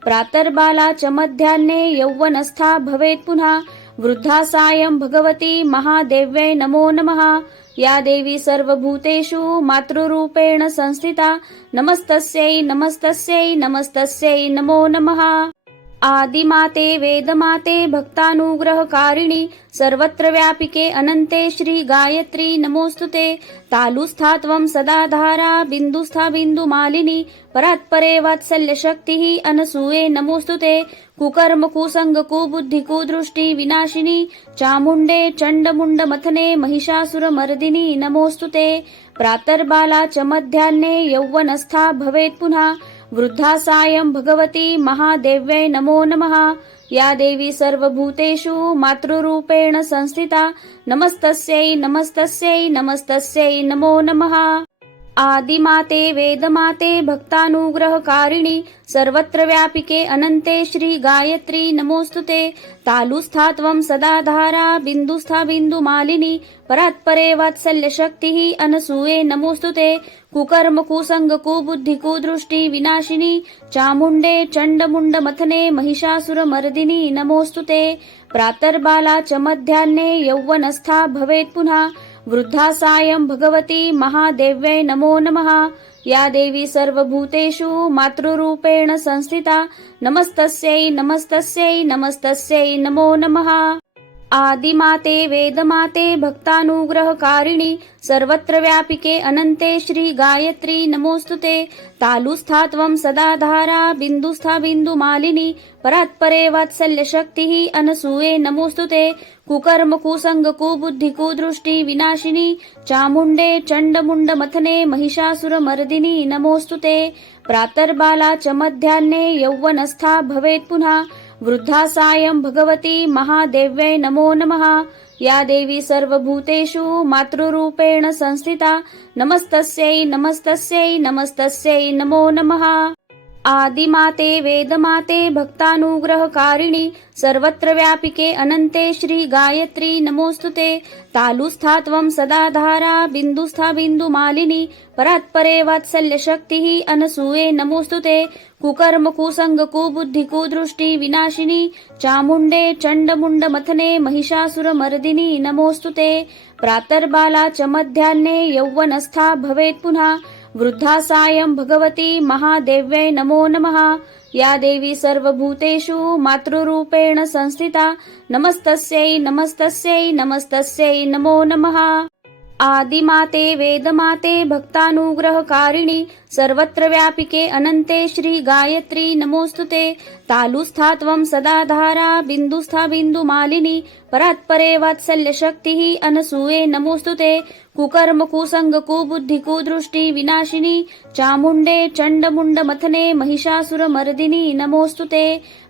प्रातर्बाला च मध्याह्ने यौवनस्था भवेत् पुनः वृद्धा सायं भगवती महादेव्यै नमो नमः। या देवी सर्वभूतेषु मातृरूपेण संस्थिता नमस्तस्यै नमस्तस्यै नमस्तस्यै नमो नमः। आदिमाते वेदमाते भक्तानुग्रहकारिणि सर्वत्र व्यापिके अनन्ते श्री गायत्री नमोस्तुते। तालुस्था त्वं सदा धारा बिन्दुस्था बिन्दुमालिनी परात्परे वात्सल्यशक्तिः अनसूये नमोस्तुते। कुकर्म कुसंग कुबुद्धि कुदृष्टि विनाशिनी चामुण्डे चण्डमुण्डमथने महिषासुरमर्दिनी नमोस्तुते। प्रातर्बाला च मध्याह्ने यौवनस्था भवेत् पुनः वृद्धा सायं भगवती महादेव्यै नमो नमः। या देवी सर्वभूतेषु मातृरूपेण संस्थिता नमस्तस्यै नमस्तस्यै नमस्तस्यै नमो नमः। आदिमाते वेदमाते भक्तानुग्रहकारिणि सर्वत्र व्यापिके अनन्ते श्री गायत्री नमोस्तुते। तालुस्था त्वं सदा धारा बिन्दुस्था बिन्दुमालिनी परात्परे वात्सल्यशक्तिः अनसूये नमोस्तुते। कुकर्म कुसंग कुबुद्धि कुदृष्टि विनाशिनी चामुण्डे चण्डमुण्डमथने महिषासुरमर्दिनी नमोस्तुते। प्रातर्बाला च मध्याह्ने यौवनस्था भवेत् पुनः वृद्धा सायं भगवती महादेव्यै नमो नमः। या देवी सर्वभूतेषु मातृरूपेण संस्थिता नमस्तस्यै नमस्तस्यै नमस्तस्यै नमो नमः। आदिमाते वेदमाते भक्तानुग्रहकारिणि सर्वत्र व्यापिके अनन्ते श्री गायत्री नमोस्तुते। तालुस्था त्वं सदा धारा बिन्दुस्था बिन्दुमालिनी परात्परे वात्सल्यशक्तिः अनसूये नमोस्तुते। कुकर्म कुसंग कुबुद्धि कुदृष्टि विनाशिनी चामुण्डे चण्डमुण्डमथने महिषासुरमर्दिनी नमोस्तुते। प्रातर्बाला च मध्याह्ने यौवनस्था भवेत् पुनः वृद्धा सायं भगवती महादेव्यै नमो नमः। या देवी सर्वभूतेषु मातृरूपेण संस्थिता नमस्तस्यै नमस्तस्यै नमस्तस्यै नमो नमः। आदिमाते वेदमाते भक्तानुग्रहकारिणि सर्वत्र व्यापिके अनन्ते श्री गायत्री नमोस्तुते। तालुस्था त्वं सदा धारा बिन्दुस्था बिन्दुमालिनी परात्परे वात्सल्यशक्तिः अनसूये नमोस्तुते। कुकर्म कुसंग कुबुद्धि कुदृष्टि विनाशिनी चामुण्डे चण्डमुण्डमथने महिषासुरमर्दिनी नमोस्तुते। प्रातर्बाला च मध्याह्ने यौवनस्था भवेत् पुनः वृद्धा सायं भगवती महादेव्यै नमो नमः। या देवी सर्वभूतेषु मातृरूपेण संस्थिता नमस्तस्यै नमस्तस्यै नमस्तस्यै नमो नमः। आदिमाते वेदमाते भक्तानुग्रहकारिणि सर्वत्र व्यापिके अनन्ते श्री गायत्री नमोस्तुते तालुस्था त्वं सदा धारा बिन्दुस्था बिन्दुमालिनी परात्परे वात्सल्यशक्तिः अनसूये नमोस्तुते कुकर्म कुसंग कुबुद्धि कुदृष्टि विनाशिनी चामुण्डे चण्डमुण्डमथने महिषासुरमर्दिनी नमोस्तुते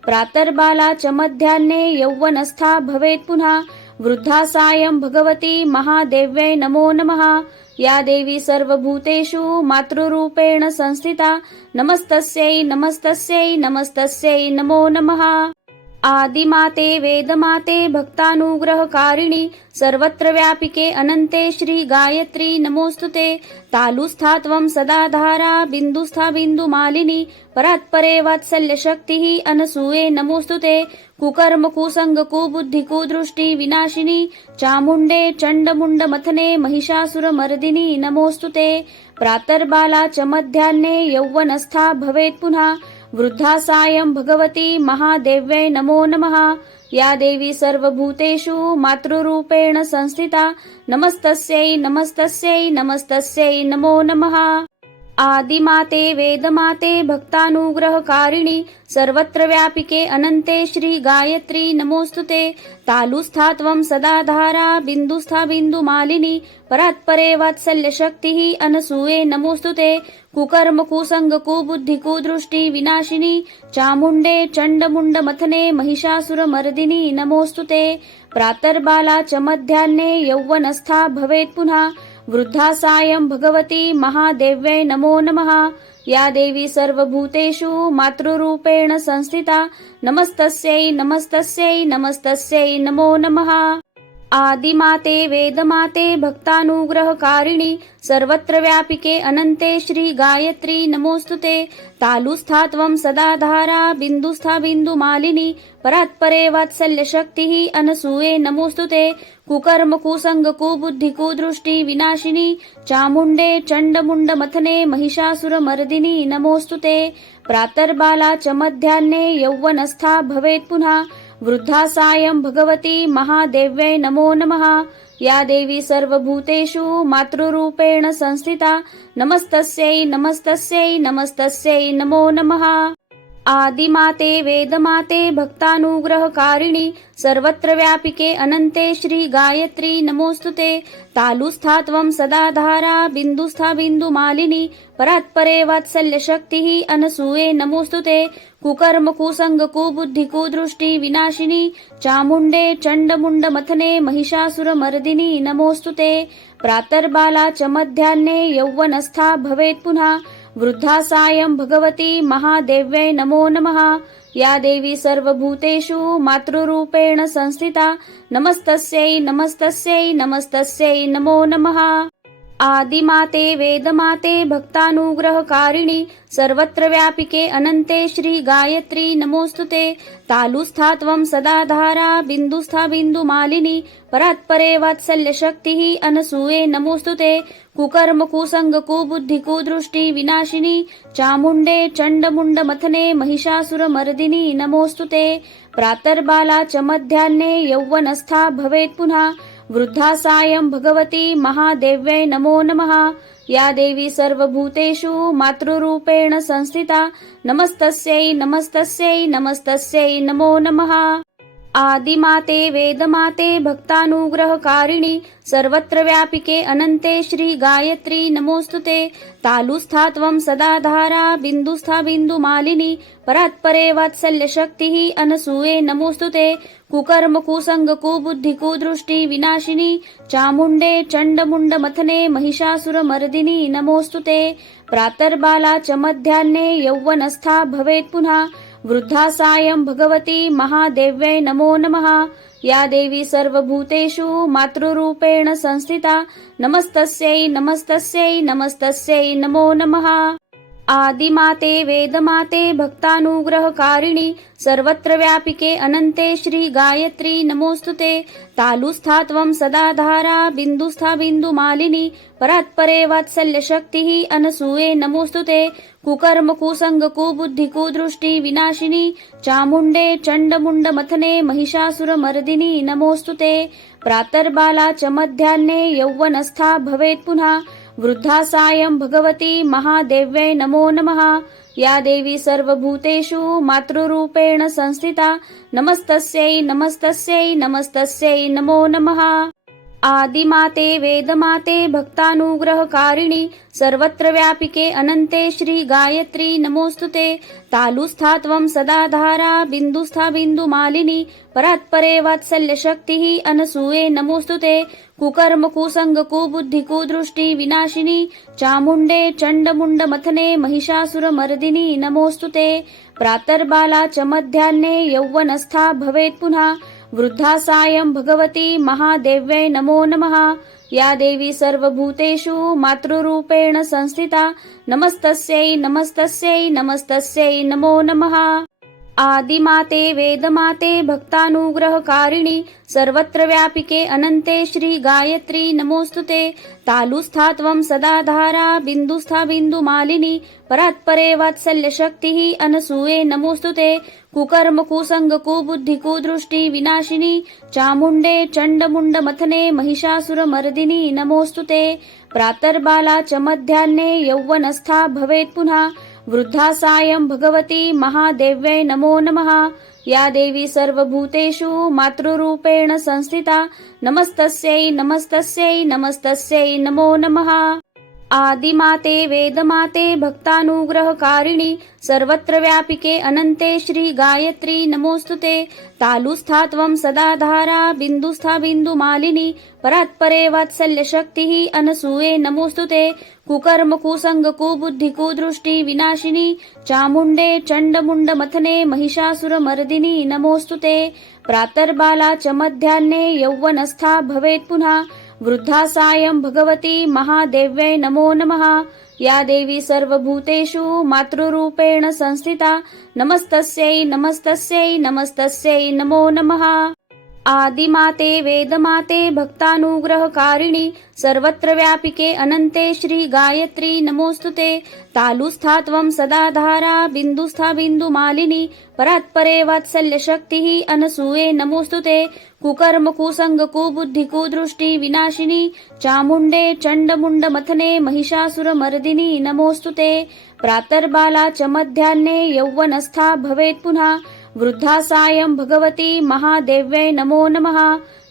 प्रातर्बाला च मध्याह्ने यौवनस्था भवेत् पुनः वृद्धा सायं भगवती महादेव्यै नमो नमः। या देवी सर्वभूतेषु मातृरूपेण संस्थिता नमस्तस्यै नमस्तस्यै नमस्तस्यै नमो नमः। आदिमाते वेदमाते भक्तानुग्रहकारिणि सर्वत्र व्यापिके अनन्ते श्री गायत्री नमोस्तुते तालुस्था त्वं सदा धारा बिन्दुस्था बिन्दुमालिनी परात्परे वात्सल्यशक्तिः अनसूये नमोस्तुते कुकर्म कुसंग कुबुद्धि कुदृष्टि विनाशिनी चामुण्डे चण्डमुण्डमथने महिषासुरमर्दिनी नमोस्तुते प्रातर्बाला च मध्याह्ने यौवनस्था भवेत् पुनः वृद्धा सायं भगवती महादेव्यै नमो नमः। या देवी सर्वभूतेषु मातृरूपेण संस्थिता नमस्तस्यै नमस्तस्यै नमस्तस्यै नमो नमः। आदिमाते वेदमाते भक्तानुग्रहकारिणि सर्वत्र व्यापिके अनन्ते श्री गायत्री नमोस्तुते तालुस्था त्वं सदा धारा बिन्दुस्था बिन्दुमालिनी परात्परे वात्सल्यशक्तिः अनसूये नमोस्तुते कुकर्म कुसंग कुबुद्धि कुदृष्टि विनाशिनी चामुण्डे चण्डमुण्डमथने महिषासुरमर्दिनी नमोस्तुते प्रातर्बाला च मध्याह्ने यौवनस्था भवेत् पुनः वृद्धा सायं भगवती महादेव्यै नमो नमः। या देवी सर्वभूतेषु मातृरूपेण संस्थिता नमस्तस्यै नमस्तस्यै नमस्तस्यै नमो नमः। आदिमाते वेदमाते भक्तानुग्रहकारिणि सर्वत्र व्यापिके अनन्ते श्री गायत्री नमोस्तुते तालुस्था त्वं सदा धारा बिन्दुस्था बिन्दुमालिनी परात्परे वात्सल्यशक्तिः अनसूये नमोस्तुते कुकर्म कुसंग कुबुद्धि कुदृष्टि विनाशिनी चामुण्डे चण्डमुण्डमथने महिषासुरमर्दिनी नमोस्तुते प्रातर्बाला च मध्याह्ने यौवनस्था भवेत् पुनः वृद्धा सायं भगवती महादेव्यै नमो नमः। या देवी सर्वभूतेषु मातृरूपेण संस्थिता नमस्तस्यै नमस्तस्यै नमस्तस्यै नमो नमः। आदिमाते वेदमाते भक्तानुग्रहकारिणि सर्वत्र व्यापिके अनन्ते श्री गायत्री नमोस्तुते तालुस्था त्वं सदा धारा बिन्दुस्था बिन्दुमालिनी परात्परे वात्सल्यशक्तिः अनसूये नमोस्तुते कुकर्म कुसंग कुबुद्धि कुदृष्टि विनाशिनी चामुण्डे चण्डमुण्डमथने महिषासुरमर्दिनी नमोस्तुते प्रातर्बाला च मध्याह्ने यौवनस्था भवेत् पुनः वृद्धा सायं भगवती महादेव्यै नमो नमः। या देवी सर्वभूतेषु मातृरूपेण संस्थिता नमस्तस्यै नमस्तस्यै नमस्तस्यै नमो नमः। आदिमाते वेदमाते भक्तानुग्रहकारिणि सर्वत्र व्यापिके अनन्ते श्री गायत्री नमोस्तुते तालुस्था त्वं सदा धारा बिन्दुस्था बिन्दुमालिनी परात्परे वात्सल्यशक्तिः अनसूये नमोस्तुते कुकर्म कुसंग कुबुद्धि कुदृष्टि विनाशिनी चामुण्डे चण्डमुण्डमथने महिषासुरमर्दिनी नमोस्तुते प्रातर्बाला च मध्याह्ने यौवनस्था भवेत् पुनः वृद्धा सायं भगवती महादेव्यै नमो नमः। या देवी सर्वभूतेषु मातृरूपेण संस्थिता नमस्तस्यै नमस्तस्यै नमस्तस्यै नमो नमः। आदिमाते वेदमाते भक्तानुग्रहकारिणि सर्वत्र व्यापिके अनन्ते श्री गायत्री नमोस्तुते तालुस्था त्वं सदा धारा बिन्दुस्था बिन्दुमालिनी परात्परे वात्सल्यशक्तिः अनसूये नमोस्तुते कुकर्म कुसंग कुबुद्धि कुदृष्टि विनाशिनी चामुण्डे चण्डमुण्डमथने महिषासुरमर्दिनी नमोस्तुते प्रातर्बाला च मध्याह्ने यौवनस्था भवेत् पुनः वृद्धा सायं भगवती महादेव्यै नमो नमः। या देवी सर्वभूतेषु मातृरूपेण संस्थिता नमस्तस्यै नमस्तस्यै नमस्तस्यै नमो नमः। आदिमाते वेदमाते भक्तानुग्रहकारिणि सर्वत्र व्यापिके अनन्ते श्री गायत्री नमोस्तुते तालुस्था त्वं सदा धारा बिन्दुस्था बिन्दुमालिनी परात्परे वात्सल्यशक्तिः अनसूये नमोस्तुते कुकर्म कुसंग कुबुद्धि कुदृष्टि विनाशिनी चामुण्डे चण्डमुण्डमथने महिषासुरमर्दिनी नमोस्तुते प्रातर्बाला च मध्याह्ने यौवनस्था भवेत् पुनः वृद्धा सायं भगवती महादेव्यै नमो नमः। या देवी सर्वभूतेषु मातृरूपेण संस्थिता नमस्तस्यै नमस्तस्यै नमस्तस्यै नमो नमः। आदिमाते वेदमाते भक्तानुग्रहकारिणि सर्वत्र व्यापिके अनन्ते श्री गायत्री नमोस्तुते तालुस्था त्वं सदा धारा बिन्दुस्था बिन्दुमालिनी परात्परे वात्सल्यशक्तिः अनसूये नमोस्तुते कुकर्म कुसंग कुबुद्धि कुदृष्टि विनाशिनी चामुण्डे चण्डमुण्डमथने महिषासुरमर्दिनी नमोस्तुते प्रातर्बाला च मध्याह्ने यौवनस्था भवेत् पुनः वृद्धा सायं भगवती महादेव्यै नमो नमः। या देवी सर्वभूतेषु मातृरूपेण संस्थिता नमस्तस्यै नमस्तस्यै नमस्तस्यै नमो नमः। आदिमाते वेदमाते भक्तानुग्रहकारिणि सर्वत्र व्यापिके अनन्ते श्री गायत्री नमोस्तुते तालुस्था त्वं सदा धारा बिन्दुस्था बिन्दुमालिनी परात्परे वात्सल्यशक्तिः अनसूये नमोस्तुते कुकर्म कुसंग कुबुद्धि कुदृष्टि विनाशिनी चामुण्डे चण्डमुण्डमथने महिषासुरमर्दिनी नमोस्तुते प्रातर्बाला च मध्याह्ने यौवनस्था भवेत् पुनः वृद्धा सायं भगवती महादेव्यै नमो नमः। या देवी सर्वभूतेषु मातृरूपेण संस्थिता नमस्तस्यै नमस्तस्यै नमस्तस्यै नमो नमः। आदिमाते वेदमाते भक्तानुग्रहकारिणि सर्वत्र व्यापिके अनन्ते श्री गायत्री नमोस्तुते तालुस्था त्वं सदा धारा बिन्दुस्था बिन्दुमालिनी परात्परे वात्सल्यशक्तिः अनसूये नमोस्तुते कुकर्म कुसंग कुबुद्धि कुदृष्टि विनाशिनी चामुण्डे चण्डमुण्डमथने महिषासुरमर्दिनी नमोस्तुते प्रातर्बाला च मध्याह्ने यौवनस्था भवेत् पुनः वृद्धा सायं भगवती महादेव्यै नमो नमः। या देवी सर्वभूतेषु मातृरूपेण संस्थिता नमस्तस्यै नमस्तस्यै नमस्तस्यै नमो नमः। आदिमाते वेदमाते भक्तानुग्रहकारिणि सर्वत्र व्यापिके अनन्ते श्री गायत्री नमोस्तुते तालुस्था त्वं सदा धारा बिन्दुस्था बिन्दुमालिनी परात्परे वात्सल्यशक्तिः अनसूये नमोस्तुते कुकर्म कुसंग कुबुद्धि कुदृष्टि विनाशिनी चामुण्डे चण्डमुण्डमथने महिषासुरमर्दिनी नमोस्तुते प्रातर्बाला च मध्याह्ने यौवनस्था भवेत् पुनः वृद्धा सायं भगवती महादेव्यै नमो नमः।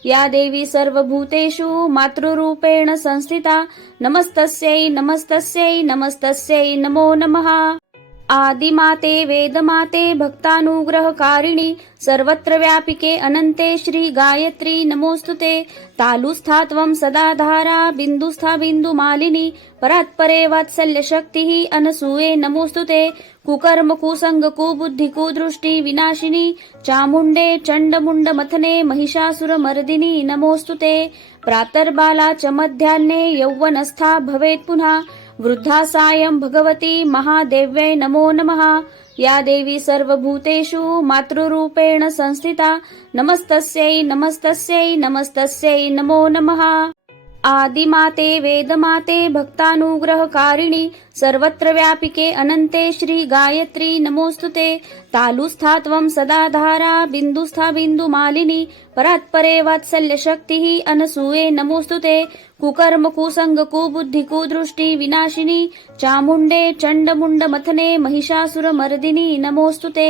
या देवी सर्वभूतेषु मातृरूपेण संस्थिता नमस्तस्यै नमस्तस्यै नमस्तस्यै नमो नमः। आदिमाते वेदमाते भक्तानुग्रहकारिणि सर्वत्र व्यापिके अनन्ते श्री गायत्री नमोस्तुते तालुस्था त्वं सदा धारा बिन्दुस्था बिन्दुमालिनी परात्परे वात्सल्यशक्तिः अनसूये नमोस्तुते कुकर्म कुसंग कुबुद्धि कुदृष्टि विनाशिनी चामुण्डे चण्डमुण्डमथने महिषासुरमर्दिनी नमोस्तुते प्रातर्बाला च मध्याह्ने यौवनस्था भवेत् पुनः वृद्धा सायं भगवती महादेव्यै नमो नमः। या देवी सर्वभूतेषु मातृरूपेण संस्थिता नमस्तस्यै नमस्तस्यै नमस्तस्यै नमो नमः। आदिमाते वेदमाते भक्तानुग्रहकारिणि सर्वत्र व्यापिके अनन्ते श्री गायत्री नमोस्तुते तालुस्था त्वं सदा धारा बिन्दुस्था बिन्दुमालिनी परात्परे वात्सल्यशक्तिः अनसूये नमोस्तुते कुकर्म कुसंग कुबुद्धि कुदृष्टि विनाशिनी चामुण्डे चण्डमुण्डमथने महिषासुरमर्दिनी नमोस्तुते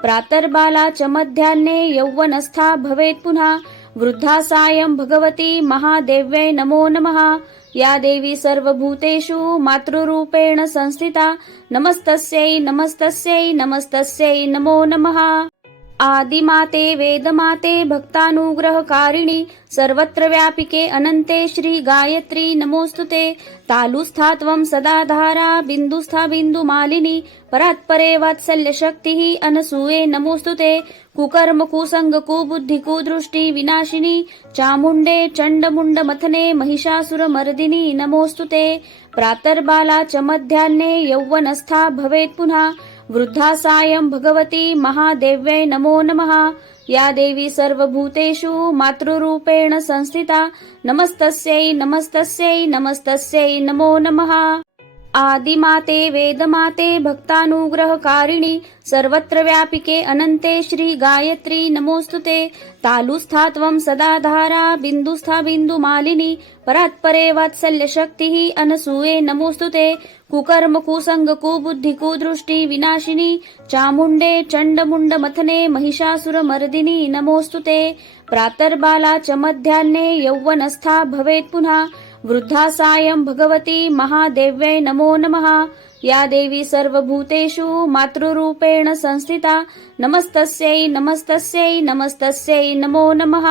प्रातर्बाला च मध्याह्ने यौवनस्था भवेत् पुनः वृद्धा सायं भगवती महादेव्यै नमो नमः। या देवी सर्वभूतेषु मातृरूपेण संस्थिता नमस्तस्यै नमस्तस्यै नमस्तस्यै नमो नमः। आदिमाते वेदमाते भक्तानुग्रहकारिणि सर्वत्र व्यापिके अनन्ते श्री गायत्री नमोस्तुते तालुस्था त्वं सदा धारा बिन्दुस्था बिन्दुमालिनी परात्परे वात्सल्यशक्तिः अनसूये नमोस्तुते कुकर्म कुसंग कुबुद्धि कुदृष्टि विनाशिनी चामुण्डे चण्डमुण्डमथने महिषासुरमर्दिनी नमोस्तुते प्रातर्बाला च मध्याह्ने यौवनस्था भवेत् पुनः वृद्धा सायं भगवती महादेव्यै नमो नमः। या देवी सर्वभूतेषु मातृरूपेण संस्थिता नमस्तस्यै नमस्तस्यै नमस्तस्यै नमो नमः। आदिमाते वेदमाते भक्तानुग्रहकारिणि सर्वत्र व्यापिके अनन्ते श्री गायत्री नमोस्तुते। तालुस्था त्वं सदा धारा बिन्दुस्था बिन्दुमालिनी परात्परे वात्सल्यशक्तिः अनसूये नमोस्तुते। कुकर्म कुसंग कुबुद्धि कुदृष्टि विनाशिनी चामुण्डे चण्डमुण्डमथने महिषासुरमर्दिनी नमोस्तुते। प्रातर्बाला च मध्याह्ने यौवनस्था भवेत् पुनः वृद्धा सायं भगवती महादेव्यै नमो नमः। या देवी सर्वभूतेषु मातृरूपेण संस्थिता नमस्तस्यै नमस्तस्यै नमस्तस्यै नमो नमः।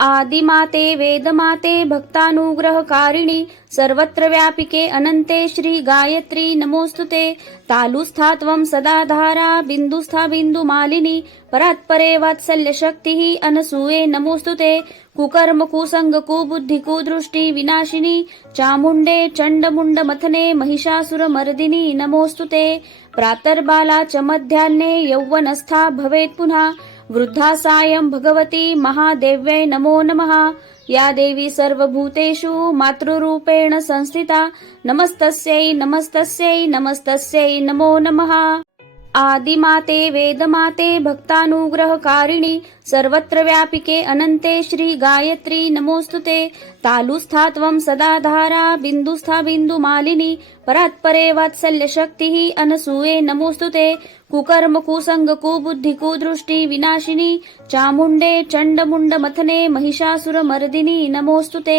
आदिमाते वेदमाते भक्तानुग्रहकारिणि सर्वत्र व्यापिके अनन्ते श्री गायत्री नमोस्तुते। तालुस्था त्वं सदा धारा बिन्दुस्था बिन्दुमालिनी परात्परे वात्सल्यशक्तिः अनसूये नमोस्तुते। कुकर्म कुसंग कुबुद्धि कुदृष्टि विनाशिनी चामुण्डे चण्डमुण्डमथने महिषासुरमर्दिनी नमोस्तुते। प्रातर्बाला च मध्याह्ने यौवनस्था भवेत् पुनः वृद्धा सायं भगवती महादेव्यै नमो नमः। या देवी सर्वभूतेषु मातृरूपेण संस्थिता नमस्तस्यै नमस्तस्यै नमस्तस्यै नमो नमः। आदिमाते वेदमाते भक्तानुग्रहकारिणि सर्वत्र व्यापिके अनन्ते श्री गायत्री नमोस्तुते। तालुस्था त्वं सदा धारा बिन्दुस्था बिन्दुमालिनी परात्परे वात्सल्यशक्तिः अनसूये नमोस्तुते। कुकर्म कुसंग कुबुद्धि कुदृष्टि विनाशिनी चामुण्डे चण्डमुण्डमथने महिषासुरमर्दिनी नमोस्तुते।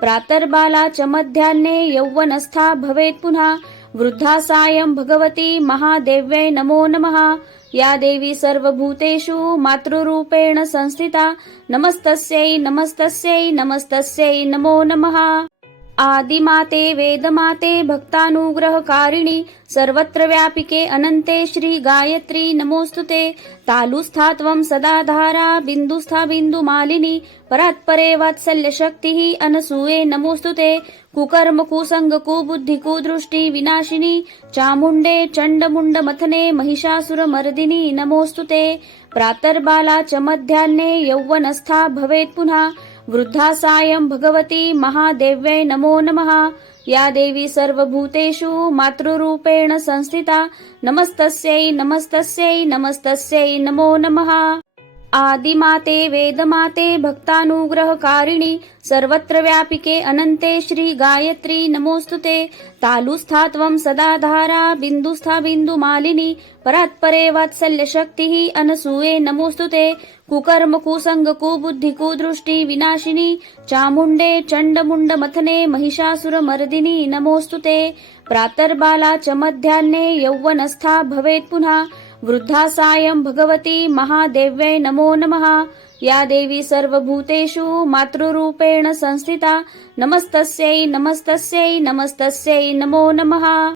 प्रातर्बाला च मध्याह्ने यौवनस्था भवेत् पुनः वृद्धा सायं भगवती महादेव्यै नमो नमः। या देवी सर्वभूतेषु मातृरूपेण संस्थिता नमस्तस्यै नमस्तस्यै नमस्तस्यै नमो नमः। आदिमाते वेदमाते भक्तानुग्रहकारिणि सर्वत्र व्यापिके अनन्ते श्री गायत्री नमोस्तुते। तालुस्था त्वं सदा धारा बिन्दुस्था बिन्दुमालिनी परात्परे वात्सल्यशक्तिः अनसूये नमोस्तुते। कुकर्म कुसंग कुबुद्धि कुदृष्टि विनाशिनी चामुण्डे चण्डमुण्डमथने महिषासुरमर्दिनी नमोस्तुते। प्रातर्बाला च मध्याह्ने यौवनस्था भवेत् पुनः वृद्धा सायं भगवती महादेव्यै नमो नमः। या देवी सर्वभूतेषु मातृरूपेण संस्थिता नमस्तस्यै नमस्तस्यै नमस्तस्यै नमो नमः। आदिमाते वेदमाते भक्तानुग्रहकारिणि सर्वत्र व्यापिके अनन्ते श्री गायत्री नमोस्तुते। तालुस्था त्वं सदा धारा बिन्दुस्था बिन्दुमालिनी परात्परे वात्सल्यशक्तिः अनसूये नमोस्तुते। कुकर्म कुसंग कुबुद्धि कुदृष्टि विनाशिनी चामुण्डे चण्डमुण्डमथने महिषासुरमर्दिनी नमोस्तुते। प्रातर्बाला च मध्याह्ने यौवनस्था भवेत् पुनः वृद्धा सायं भगवती महादेव्यै नमो नमः। या देवी सर्वभूतेषु मातृरूपेण संस्थिता नमस्तस्यै नमस्तस्यै नमस्तस्यै नमो नमः।